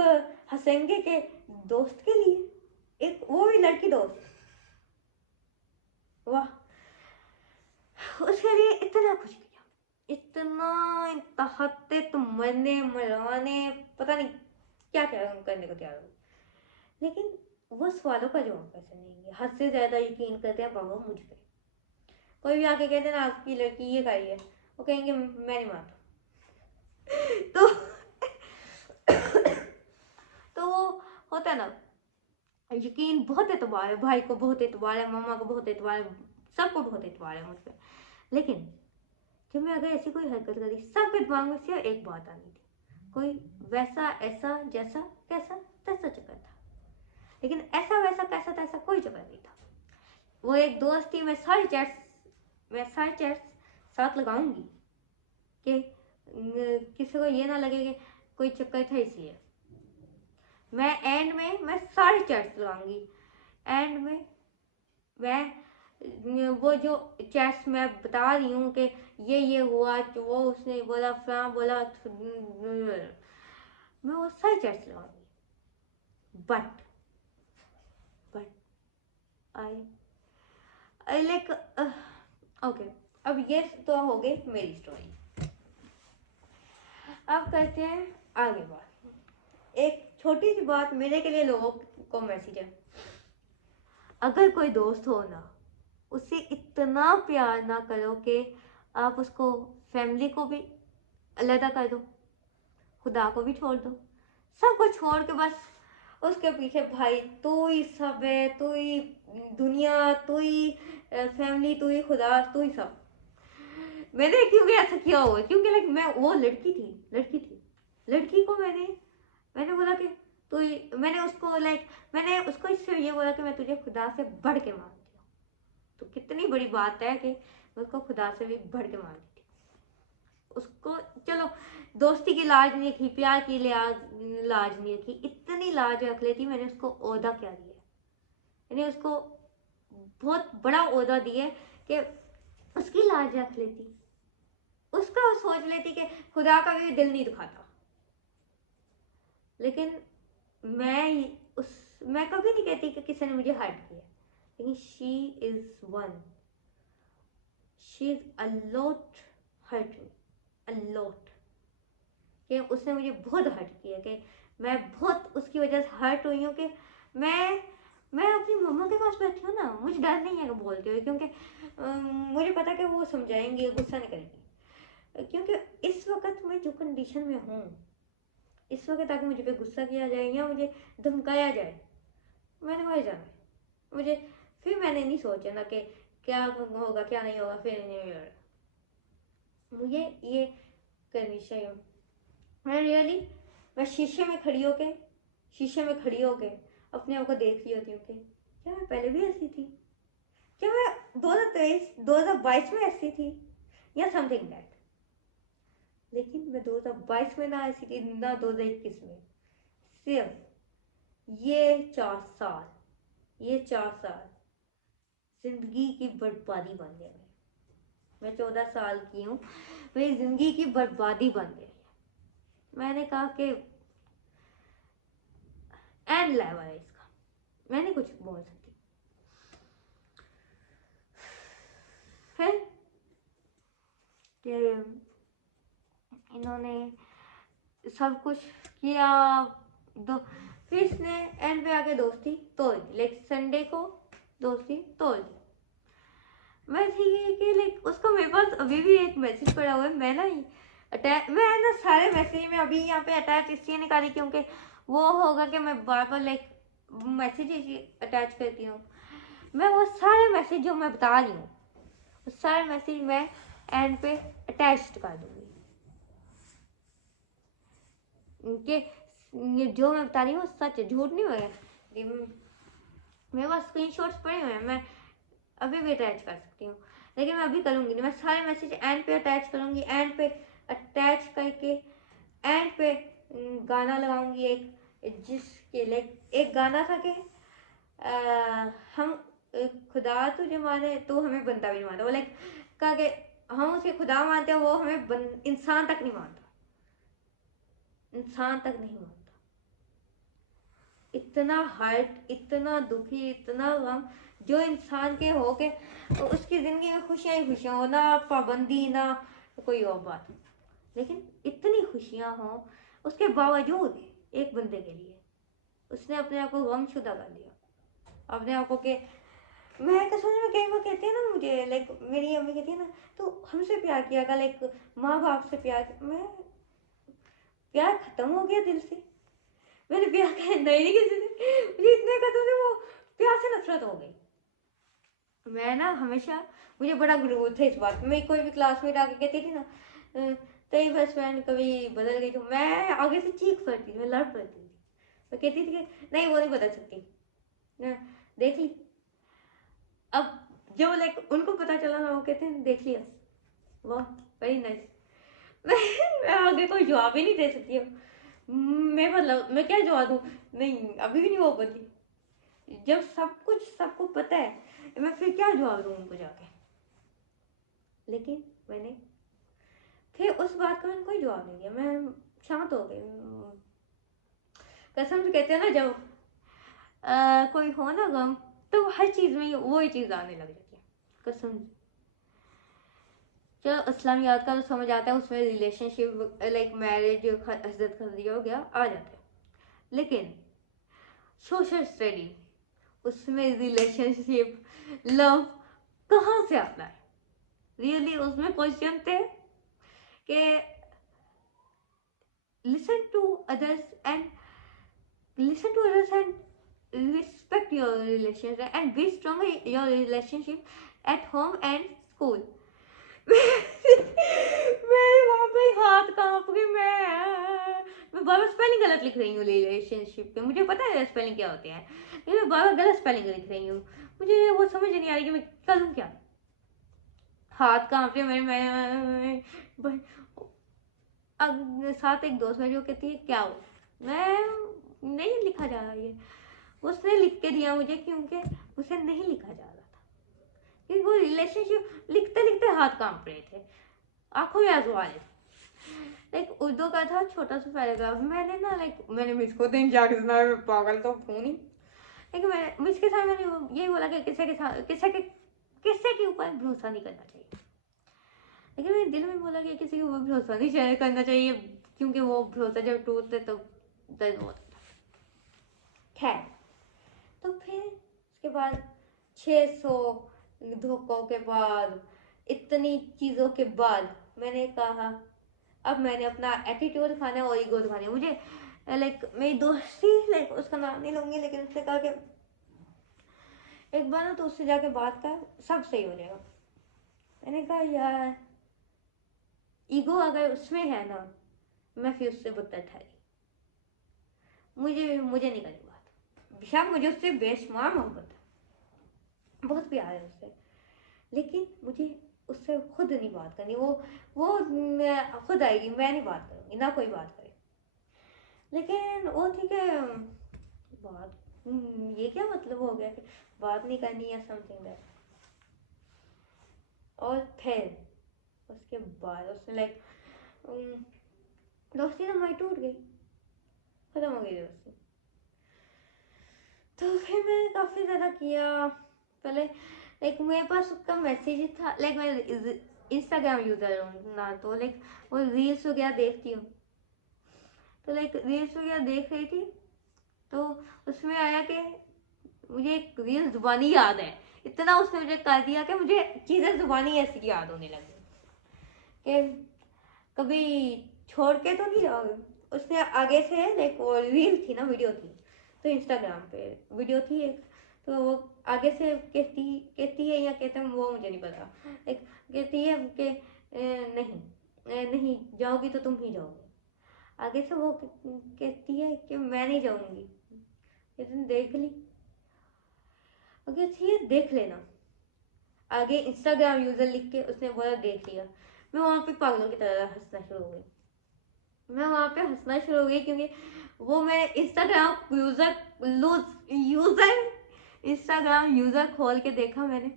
हंसेंगे कि दोस्त के लिए, एक वो भी लड़की दोस्त, वाह, उसके लिए इतना कुछ किया, इतना इंतहाते तो मरने मरवाने पता नहीं क्या क्या करने को तैयार हो, लेकिन वो सवालों का जवाब कैसे देंगे। हद से ज्यादा यकीन करते हैं बाबा मुझ पे, कोई भी आके कहते ना आपकी लड़की ये खाई है, वो कहेंगे मैं नहीं मानता। तो तो वो होता है ना, यकीन बहुत एतबार है, भाई को बहुत एतबार है, मामा को बहुत एतबार है, सबको बहुत एतबार है मुझ पर। लेकिन जब मैं अगर ऐसी कोई हरकत करी, सबके दिमाग में सिर्फ एक बात आनी थी, कोई वैसा ऐसा जैसा कैसा तैसा चक्कर था, लेकिन ऐसा वैसा कैसा तैसा कोई चक्कर नहीं था। वो एक दोस्त थी, मैं सारे चैट्स साथ लगाऊंगी कि किसी को ये ना लगे कि कोई चक्कर था इसलिए। मैं एंड में मैं सारे चैट्स लगाऊंगी, एंड में मैं वो जो चैट्स मैं बता रही हूँ कि ये हुआ, वो उसने बोला, फलां बोला, मैं वो सारे चैट्स लगाऊंगी। बट आई लाइक ओके, अब ये तो हो गई मेरी स्टोरी। अब करते हैं आगे बात, एक छोटी सी बात मेरे के लिए, लोगों को मैसेज है, अगर कोई दोस्त हो ना, उससे इतना प्यार ना करो कि आप उसको फैमिली को भी अलग कर दो, खुदा को भी छोड़ दो, सबको छोड़ के बस उसके पीछे भाई तू ही सब है, तू ही दुनिया, तू ही फैमिली, तू ही खुदा, तू ही सब। मैंने क्योंकि ऐसा किया हुआ है, क्योंकि लाइक मैं वो लड़की को मैंने बोला कि तू ही, मैंने उसको इससे ये बोला कि मैं तुझे खुदा से बढ़ के मानती हूँ। तो कितनी बड़ी बात है कि मैं उसको खुदा से भी बढ़ के मानती थी। उसको चलो दोस्ती की लाज नहीं रखी, प्यार की लाज नहीं रखी, इतनी लाज रख लेती, मैंने उसको ओहदा क्या दिया, मैंने उसको बहुत बड़ा ओहदा दिया कि उसकी लाज रख लेती, उसका सोच लेती कि खुदा का भी दिल नहीं दुखाता। लेकिन मैं कभी नहीं कहती कि किसी ने मुझे हर्ट किया, लेकिन she is a lot hurt me, a lot, कि उसने मुझे बहुत हर्ट किया, कि मैं बहुत उसकी वजह से हर्ट हुई हूँ, कि मैं अपनी मम्मा के पास बैठी हूँ ना, मुझे डर नहीं है कि बोलते हुए, क्योंकि मुझे पता है कि वो समझाएंगे, गुस्सा नहीं करेंगी, क्योंकि इस वक्त मैं जो कंडीशन में हूँ, इस वक्त अगर मुझे पे गुस्सा किया जाए या मुझे धमकाया जाए, मैंने वही जाना है मुझे। फिर मैंने नहीं सोचा ना कि क्या होगा क्या नहीं होगा, फिर नहीं मिला मुझे ये करनी चाहिए। मैं रियली मैं शीशे में खड़ी होके अपने आप को देख रही होती हूँ कि क्या मैं पहले भी ऐसी थी, क्या मैं 2022 में ऐसी थी या समथिंग दैट। लेकिन मैं 2022 में ना ऐसी थी ना 2021 में। सिर्फ ये 4 साल जिंदगी की बर्बादी बन गए। मैं 14 साल की हूँ, मेरी जिंदगी की बर्बादी बन गई। मैंने कहा कि एंड लेवल है इसका, मैं नहीं कुछ बोल सकती। फिर कि इन्होंने सब कुछ किया फिर इसने एंड पे आके दोस्ती तोड़ दी। लाइक संडे को दोस्ती तोड़ दी। मैं थी कि लाइक उसको मेरे पास अभी भी एक मैसेज पड़ा हुआ है। मैं ना सारे मैसेज में अभी यहाँ पे अटैच इसलिए निकाली क्योंकि वो होगा कि मैं बार बार लाइक मैसेज अटैच करती हूँ। मैं वो सारे मैसेज जो मैं बता रही हूँ वो सारे मैसेज मैं एंड पे अटैच कर दूंगी कि जो मैं बता रही हूँ सच है, झूठ नहीं होगा। मेरे पास स्क्रीनशॉट्स पड़े हुए हैं, मैं अभी भी अटैच कर सकती हूँ, लेकिन मैं अभी करूँगी नहीं। मैं सारे मैसेज एंड पे अटैच करूँगी। एंड पे अटैच करके एंड पे गाना लगाऊंगी एक, जिसके लाइक एक गाना था कि हम खुदा तुझे माने तो हमें बंदा भी नहीं मानता। वो लाइक कहा कि हम उसे खुदा मानते हैं, वो हमें इंसान तक नहीं मानता। इतना हर्ट, इतना दुखी, इतना गम जो इंसान के हो के उसकी जिंदगी में खुशियां ही खुशियां हो, ना पाबंदी ना कोई और बात, लेकिन इतनी खुशियां हो उसके बावजूद एक बंदे के लिए उसने अपने आप को गमशुदा कर लिया। अपने आप को के मैं कसम में कई बार कहती है ना मुझे, लाइक मेरी अम्मी कहती है ना तो हमसे प्यार किया कर, लाइक माँ बाप से प्यार। मैं प्यार खत्म हो गया दिल से, मैंने प्यार करना ही नहीं किसी से। मुझे इतने कदम से वो प्यार से नफरत हो गई। मैं ना हमेशा मुझे बड़ा ग्रोथ है इस बात में। मैं कोई भी क्लासमेट आके कहती थी ना तेरी बेस्ट फ्रेंड कभी बदल गई, तो मैं आगे से चीख पड़ती थी, मैं लड़ पड़ती थी। मैं कहती थी कि नहीं वो नहीं बदल सकती, देख ली। अब जो लाइक उनको पता चला ना, वो कहते हैं देख लिया, वाह वेरी नाइस। मैं आगे कोई जवाब ही नहीं दे सकती हूँ। मैं क्या जवाब दूँ, नहीं अभी भी नहीं वो बदली। जब सब कुछ सबको पता है मैं फिर क्या जवाब दूँ उनको जाके। लेकिन मैंने फिर उस बात का मैंने कोई जवाब नहीं दिया, मैं शांत हो गई। कसम से कहते हैं ना जब कोई हो ना गम तो हर चीज में वही चीज आने लग जाती है। कसम से जो इस्लामियात का तो समझ आता है, उसमें रिलेशनशिप लाइक मैरिज हजरत खदीजा हो गया आ जाता है। लेकिन सोशल स्टडी उसमें रिलेशनशिप लव कहाँ से आता है? रियली उसमें क्वेश्चन थे कि listen to others and respect your relationship and be strong in your relationship at home and school. मेरे वहां पे हाथ कांप गए। मैं बार स्पेलिंग गलत लिख रही हूँ रिलेशनशिप पे, मुझे पता है स्पेलिंग क्या होते हैं, लेकिन मैं बार गलत स्पेलिंग लिख रही हूँ। मुझे वो समझ नहीं आ रही कि मैं करूँ क्या। हाथ कांप रहे मेरे। साथ एक दोस्त मेरी वो कहती है क्या हो, मैं नहीं लिखा जा रहा ये, उसने लिख के दिया मुझे क्योंकि उसे नहीं लिखा जा रहा था, क्योंकि वो रिलेशनशिप लिखते लिखते हाथ कांप रहे थे, आंखों में आंसू आ रहे थे। लाइक उर्दू का था छोटा सा पैराग्राफ, मैंने मिस को 3-4 सुना, मैं पागल तो हूँ नहीं, लेकिन मैंने मिस के साथ मैंने यही बोला कि किसी के ऊपर भरोसा नहीं करना चाहिए। लेकिन मेरे दिल में बोला कि किसी के ऊपर भरोसा नहीं करना चाहिए, क्योंकि वो भरोसा जब टूटते तो दर्द होता। खैर तो फिर उसके बाद 600 धोखों के बाद, इतनी चीज़ों के बाद मैंने कहा अब मैंने अपना एटीट्यूड दिखाना है और ईगो दिखानी है मुझे। लाइक मेरी दोस्ती, लाइक उसका नाम नहीं लूँगी, लेकिन उसने कहा कि एक बार ना तो उससे जाके बात कर, सब सही हो जाएगा। मैंने कहा यार ईगो अगर उसमें है ना, मैं फिर उससे बदतर ठहरी, मुझे नहीं करनी बात। बेशक मुझे उससे बेशुमार मोहब्बत है, बहुत प्यार है उससे, लेकिन मुझे उससे खुद नहीं बात करनी। वो खुद आएगी, मैं नहीं बात करूँगी, ना कोई बात करे। लेकिन वो ठीक है, बात ये क्या मतलब हो गया कि बात नहीं करनी या समथिंग दैट। और फिर उसके बाद उसने लाइक दोस्ती तो हमारी टूट गई, खत्म हो गई दोस्ती। तो फिर मैंने काफ़ी ज़्यादा किया। पहले लाइक मेरे पास उसका मैसेज था, लाइक मैं इंस्टाग्राम यूज़र हूँ ना, तो लाइक वो रील्स वगैरह देखती हूँ, तो लाइक रील्स वगैरह देख रही थी, तो उसमें आया कि मुझे एक रील जुबानी याद है। इतना उसने मुझे कर दिया कि मुझे चीज़ें जुबानी ऐसी याद होने लगी कि कभी छोड़ के तो नहीं जाओगे। उसने आगे से लाइक वो रील थी ना, वीडियो थी, तो इंस्टाग्राम पे वीडियो थी एक, तो वो आगे से कहती है या कहते हैं वो मुझे नहीं पता, लाइक कहती है कि नहीं जाओगी तो तुम ही जाओगे। आगे से वो कहती है कि मैं नहीं जाऊंगी, ये तुम देख ली, ओके ठीक है देख लेना। आगे इंस्टाग्राम यूजर लिख के उसने बोला देख लिया। मैं वहाँ पे पागलों की तरह हंसना शुरू हो गई। मैं वहाँ पे हंसना शुरू हो गई क्योंकि वो मैं इंस्टाग्राम यूजर इंस्टाग्राम यूजर खोल के देखा मैंने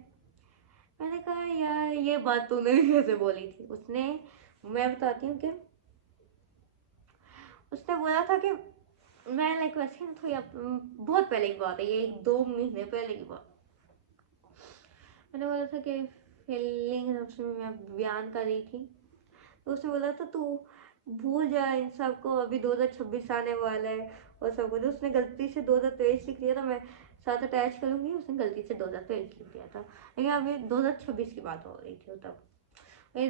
कहा यार ये बात तूने भी कैसे बोली थी। उसने, मैं बताती हूँ कि उसने बोला था कि मैं लाइक वैसे ना थोड़ी बहुत पहले की बात है, ये 2 महीने पहले की बात। मैंने बोला था कि फीलिंग उसमें मैं बयान कर रही थी, तो उसने बोला था तू भूल जा इन सबको, अभी 2026 आने वाला है और सब कुछ। उसने गलती से 2023 लिख दिया था, मैं साथ अटैच करूँगी, उसने गलती से 2023 लिख दिया था, लेकिन अभी 2026 की बात हो रही थी तब। वही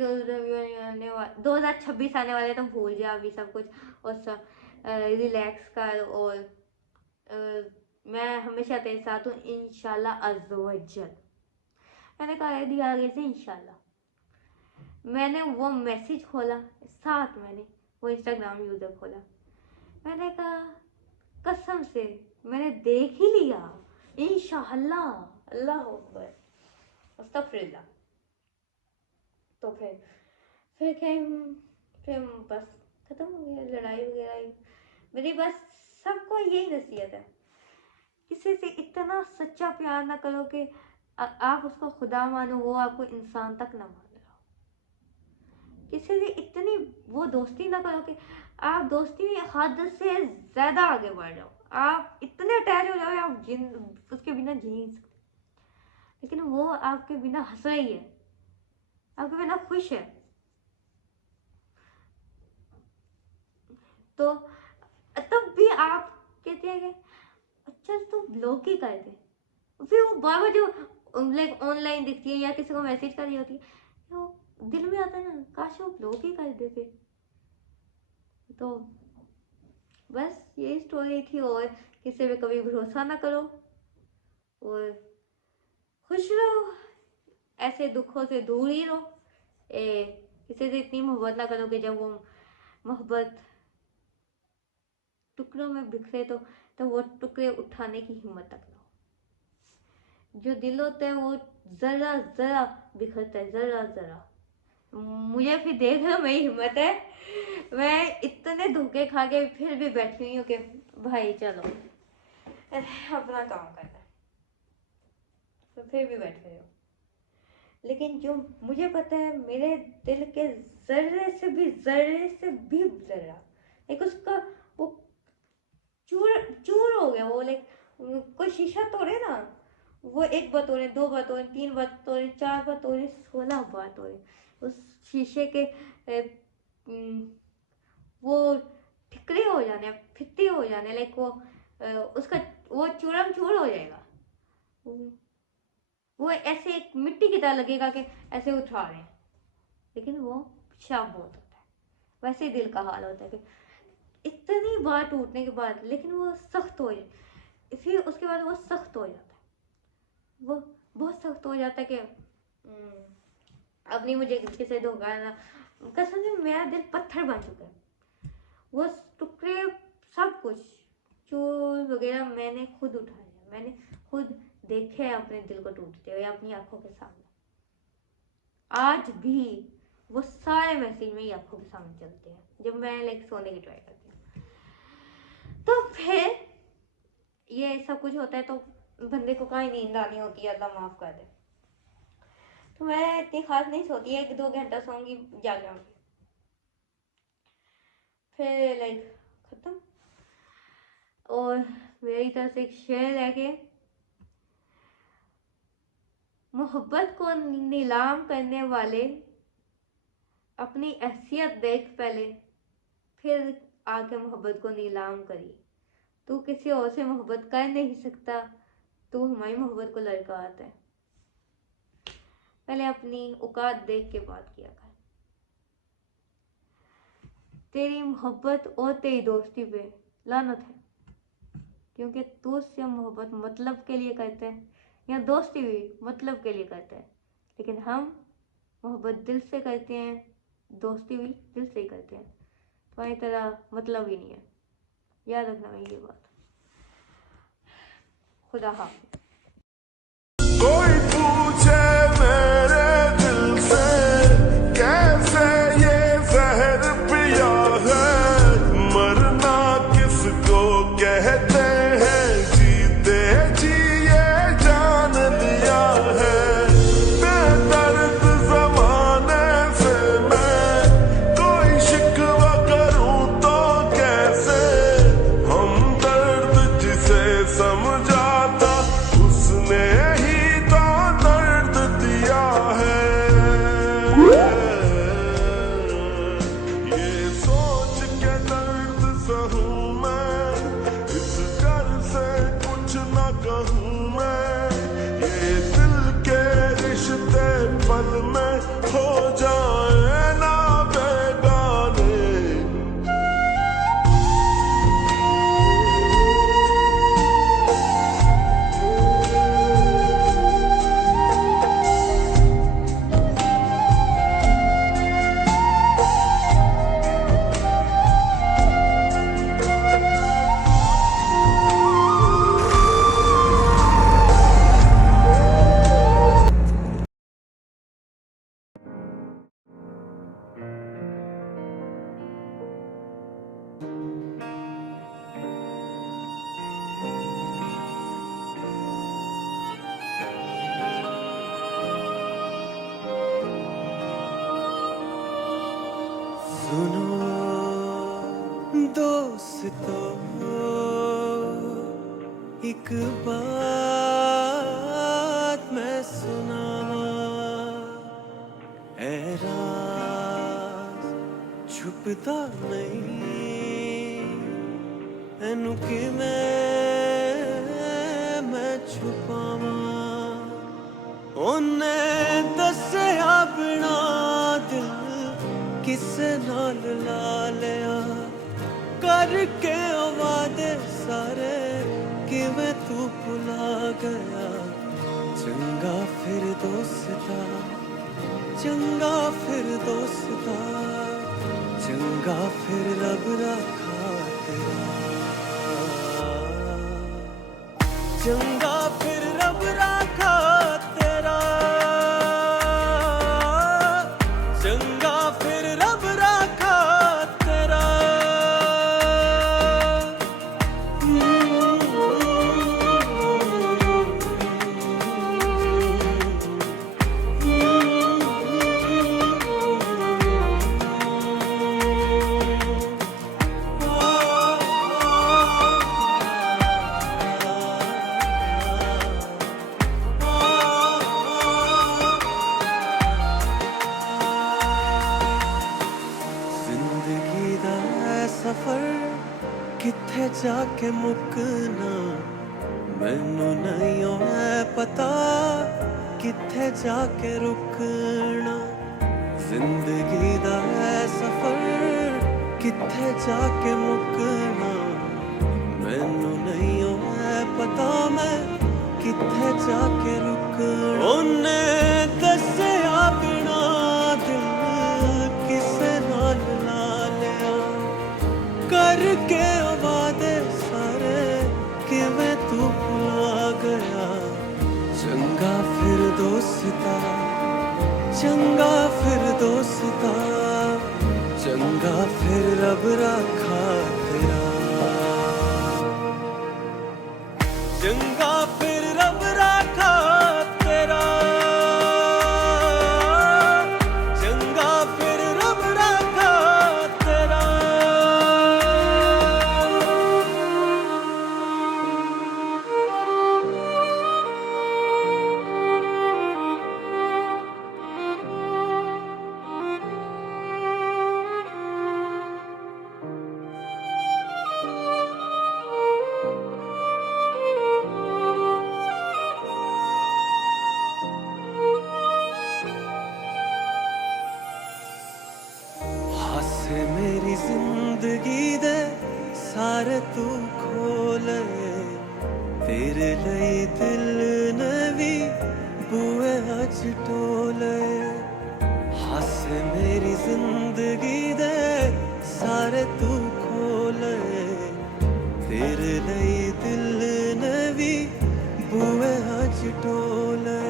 2026 आने वाले, तो भूल जा अभी सब कुछ और सब रिलैक्स कर। और मैं हमेशा तेरे साथ हूँ इंशाल्लाह अज़्ज़ व जल। मैंने कहा दिया आगे से इंशाल्लाह। मैंने वो मैसेज खोला, साथ मैंने वो इंस्टाग्राम यूज़र खोला, मैंने कहा कसम से मैंने देख ही लिया इंशाल्लाह, अल्लाह अकबर, अस्तगफिरुल्लाह। तो फिर बस ख़त्म हो गया लड़ाई वगैरह। मेरी बस सबको यही नसीहत है, किसी से इतना सच्चा प्यार ना करो कि आप उसको खुदा मानो, वो आपको इंसान तक ना मान रहा। किसी से इतनी वो दोस्ती ना करो कि आप दोस्ती में हद से ज़्यादा आगे बढ़ जाओ, आप इतने अटैच हो जाओ आप उसके बिना जी नहीं सकते। लेकिन वो आपके बिना हंस रही है, आपके बिना खुश है, तो तब भी आप कहते हैं कि अच्छा तो ब्लॉक ही कर दे। फिर वो बार बार जो लाइक ऑनलाइन दिखती है या किसी को मैसेज कर रही होती है, तो दिल में आता है ना काश वो ब्लॉक ही कर देते। तो बस यही स्टोरी थी। और किसी पे कभी भरोसा ना करो और खुश रहो, ऐसे दुखों से दूर ही रहो। किसी से इतनी मोहब्बत ना करो कि जब वो मोहब्बत टुकड़ों में बिखरे तो वो टुकड़े उठाने की हिम्मत तक ना हो। जो दिल होता है वो जरा जरा बिखरता है, जरा जरा। मुझे फिर देख लो मेरी हिम्मत है, मैं इतने धोखे खा के फिर भी बैठी हुई हूँ कि भाई चलो अपना काम करना है, तो फिर भी बैठ रही हूँ। लेकिन जो मुझे पता है मेरे दिल के जर्रे से भी जर्रा एक उसका वो चूर चूर हो गया। वो लाइक कोई शीशा तोड़े ना, वो एक बार तोड़े, 2 बार तोड़े, 3 बार तोड़े, 4 बार तोड़े, 16 बार तोड़े, उस शीशे के वो ठिकरे हो जाने, फित्ती हो जाने, लाइक वो उसका वो चूरम चूर हो जाएगा। वो ऐसे एक मिट्टी की तरह लगेगा कि ऐसे उठा रहे हैं, लेकिन वो शाप बहुत होता है। वैसे ही दिल का हाल होता है कि इतनी बार टूटने के बाद लेकिन वो सख्त हो जाए, फिर उसके बाद वो सख्त हो जाता है। वो बहुत सख्त हो जाता है कि अब नहीं मुझे किसी से धोखा ना। कसम से मेरा दिल पत्थर बन चुका है। वो टुकड़े सब कुछ चूल वगैरह मैंने खुद उठाया, मैंने खुद देखे हैं अपने दिल को टूटते हुए अपनी आंखों के सामने। आज भी वो सारे मैसेज मेरी आंखों के सामने चलते हैं जब मैं लाइक सोने की ट्राई करती हूँ। तो फिर ये सब कुछ होता है तो बंदे को कहीं नींद आनी होती है, अल्लाह माफ कर दे। तो मैं इतनी खास नहीं सोती, 1-2 घंटा सोऊंगी, जाग जाऊंगी, फिर लाइक खत्म। और मेरी तरफ से एक शेर है कि मोहब्बत को नीलाम करने वाले अपनी हैसियत देख पहले, फिर आके मोहब्बत को नीलाम करी। तू किसी और से मोहब्बत कर नहीं सकता, तू हमारी मोहब्बत को लड़काता है। पहले अपनी औकात देख के बात किया कर। तेरी मोहब्बत और तेरी दोस्ती पे लानत है, क्योंकि तू उससे मोहब्बत मतलब के लिए करते हैं, या दोस्ती भी मतलब के लिए करते हैं, लेकिन हम मोहब्बत दिल से करते हैं, दोस्ती भी दिल से ही करते हैं। तुम्हारी तरह मतलब ही नहीं है, याद रखना ये बात। खुदा हाफिज़। कोई पूछे मेरे दिल से कैसे ये जहर पिया है, मरना किसको कहते हैं, जीते जी ये जान लिया है। बेदर्द जमाने से मैं कोई शिकवा करूं तो कैसे, हम दर्द जिसे समझाता उसने ही तो दर्द दिया है। ये सोच के दर्द सहूं मैं, इस डर से कुछ न कहूं मैं, ये दिल के रिश्ते पल में हो जाए ना बेगाने। सुनो दोस्तों, एक बात मैं सुनावा, ऐ राज छुपता नहीं, एनू कि मैं छुपावा। ओने दस्या बिना दिल किसे नाल ला लिया, करके वादे सारे किवें तू भुला गया। चंगा फिर दोस्ता, चंगा फिर दोस्ता, चंगा फिर रब रखा तेरा, चंगा फिर रब रखा तेरा, चंगा फिर रब रखा तेरा। जिंदगी दा सफर किथे जाके मुकना, मैनू नहीं है पता किथे जाके रुकना। जिंदगी दा सफर किथे जाके मुकना, मैनू नहीं है पता मैं किथे जाके रुकना ओने दस्या बिना दिल किसे नाल ला लिया करके वादे सारे किवें तू भुला गया चंगा फिर दोस्ता चंगा फिर दोस्ता चंगा फिर रब रखा तेरा चंगा फिर रब रखा तेरा चंगा फिर रब रखा तेरा हासे मेरी जिंदगी दे सारे तू खोले तेरे लिए दिल ने भी बुए अज टोले हासे मेरी जिंदगी दे सारे तू खोले तेरे लिए दिल ने भी बुए अज टोले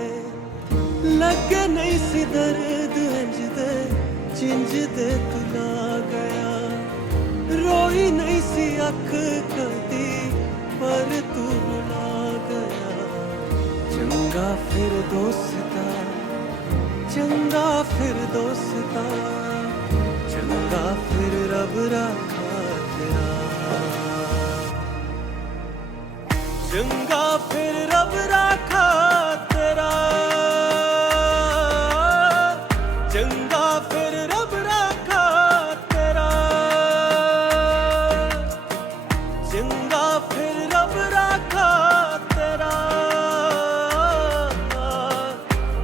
लगे नहीं सी दर्द अंज दे चिंज दे तुला गया रोई नहीं सी अख कदी पर तू रुला गया चंगा फिर दोस्ता चंगा फिर दोस्ता चंगा फिर रब रखा तेरा चंगा फिर रब रखा तेरा चंगा फिर रब रखा तेरा चंगा फिर रब रखा तेरा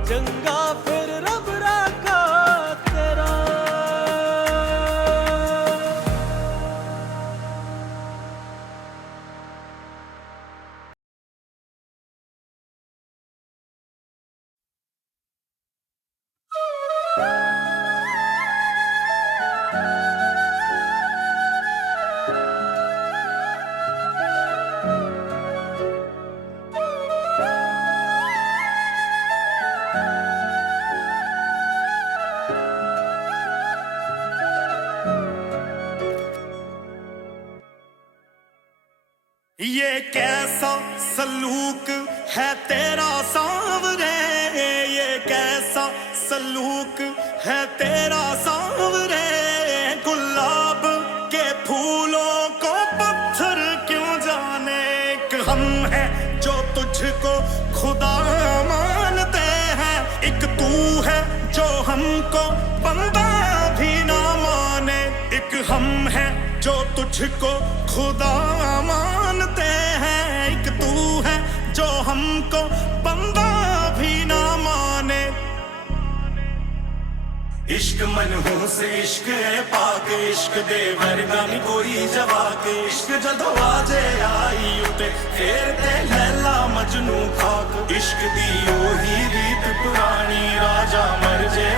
चंगा फिर रब रखा तेरा ये कैसा सलूक है तेरा सांवरे ये कैसा सलूक है तेरा सांवरे गुलाब के फूलों को पत्थर क्यों जाने एक हम हैं जो तुझको खुदा मानते हैं एक तू है जो हमको बंदा भी ना माने एक हम हैं जो तुझको खुदा मानते हैं एक तू है जो हमको बंदा भी ना माने इश्क मनहूस इश्क है पाक इश्क दे वर्गा नी कोई जवाक इश्क जदों आजे आई उते फेर ते लैला मजनू खाक इश्क दी ओही रीत पुरानी राजा मर जे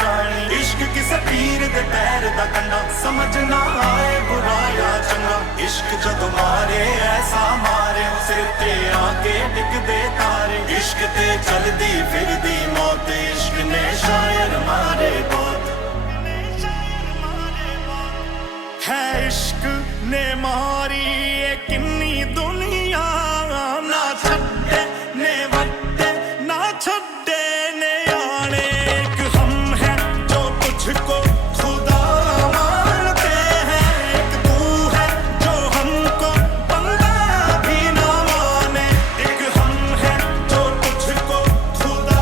रानी इश्क किसे पीर दे पैर दा कंडा समझ ना आए बुरा या चंगा इश्क जदों मारे ऐसा मारे सिर ते आके टिक दे तारे इश्क ते चलदी फिरदी मौत इश्क ने शायर मारे है इश्क ने मारी ये किन्नी दुनिया ना छड्डे ने वड्डे ना छड्डे ने आने एक हम हैं जो तुझको खुदा मानते हैं एक तू है जो हमको बंदा भी ना माने एक हम हैं जो तुझको खुदा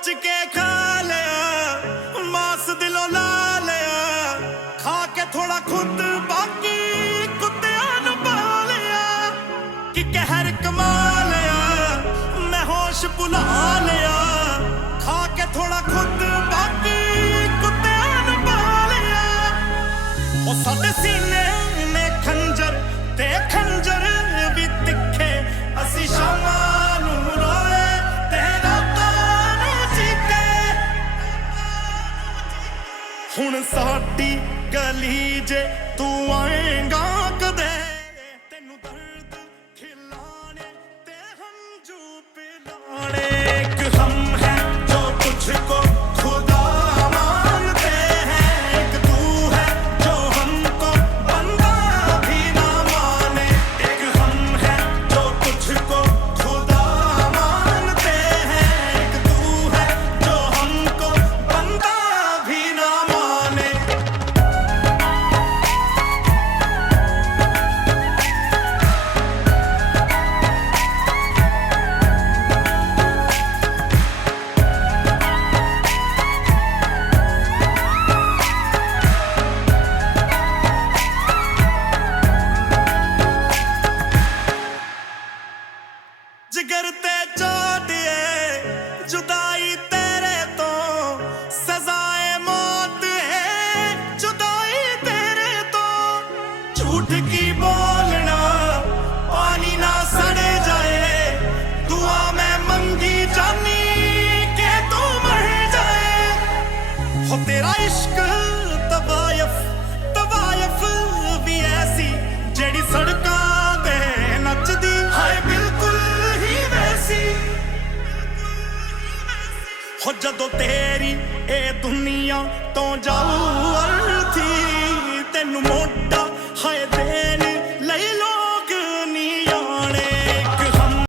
सोच के खा लिया मांस दिलों ला लिया खा के थोड़ा खुद बाकी कुत्तियां नूं पा लिया कि कहर कमा लिया मैं होश भुला लिया खा के थोड़ा खुद बाकी कुत्तियां नूं पा लिया ओ साडे सीने ने खंजर ते खंजर भी तिखे असी शामां नूं रोए ते रातां नूं चीके हुण साडी गली जे तू आएगा कदे तेनू दर्द खिलाने ते हंजू पिलाने एक हम हैं जो तुझको खुदा मानते हैं एक तू है जो हमको बंदा भी ना माने एक हम हैं जो तुझको खुदा मानते हैं एक तू है जो हमको बंदा भी ना माने जिगर ते चोटिए जुदाई तेरे तो सजाए मौत है जुदाई तेरे तो झूठ की बोलना पानी ना सड़े जाए दुआ मैं मंगी जानी के तू मर जाए हो तेरा इश्क तवायफ भी ऐसी जेड़ी सड़कां ते नचदी हाय बिल्कुल ही वैसी हो जदों तेरी ए दुनिया तो जाऊं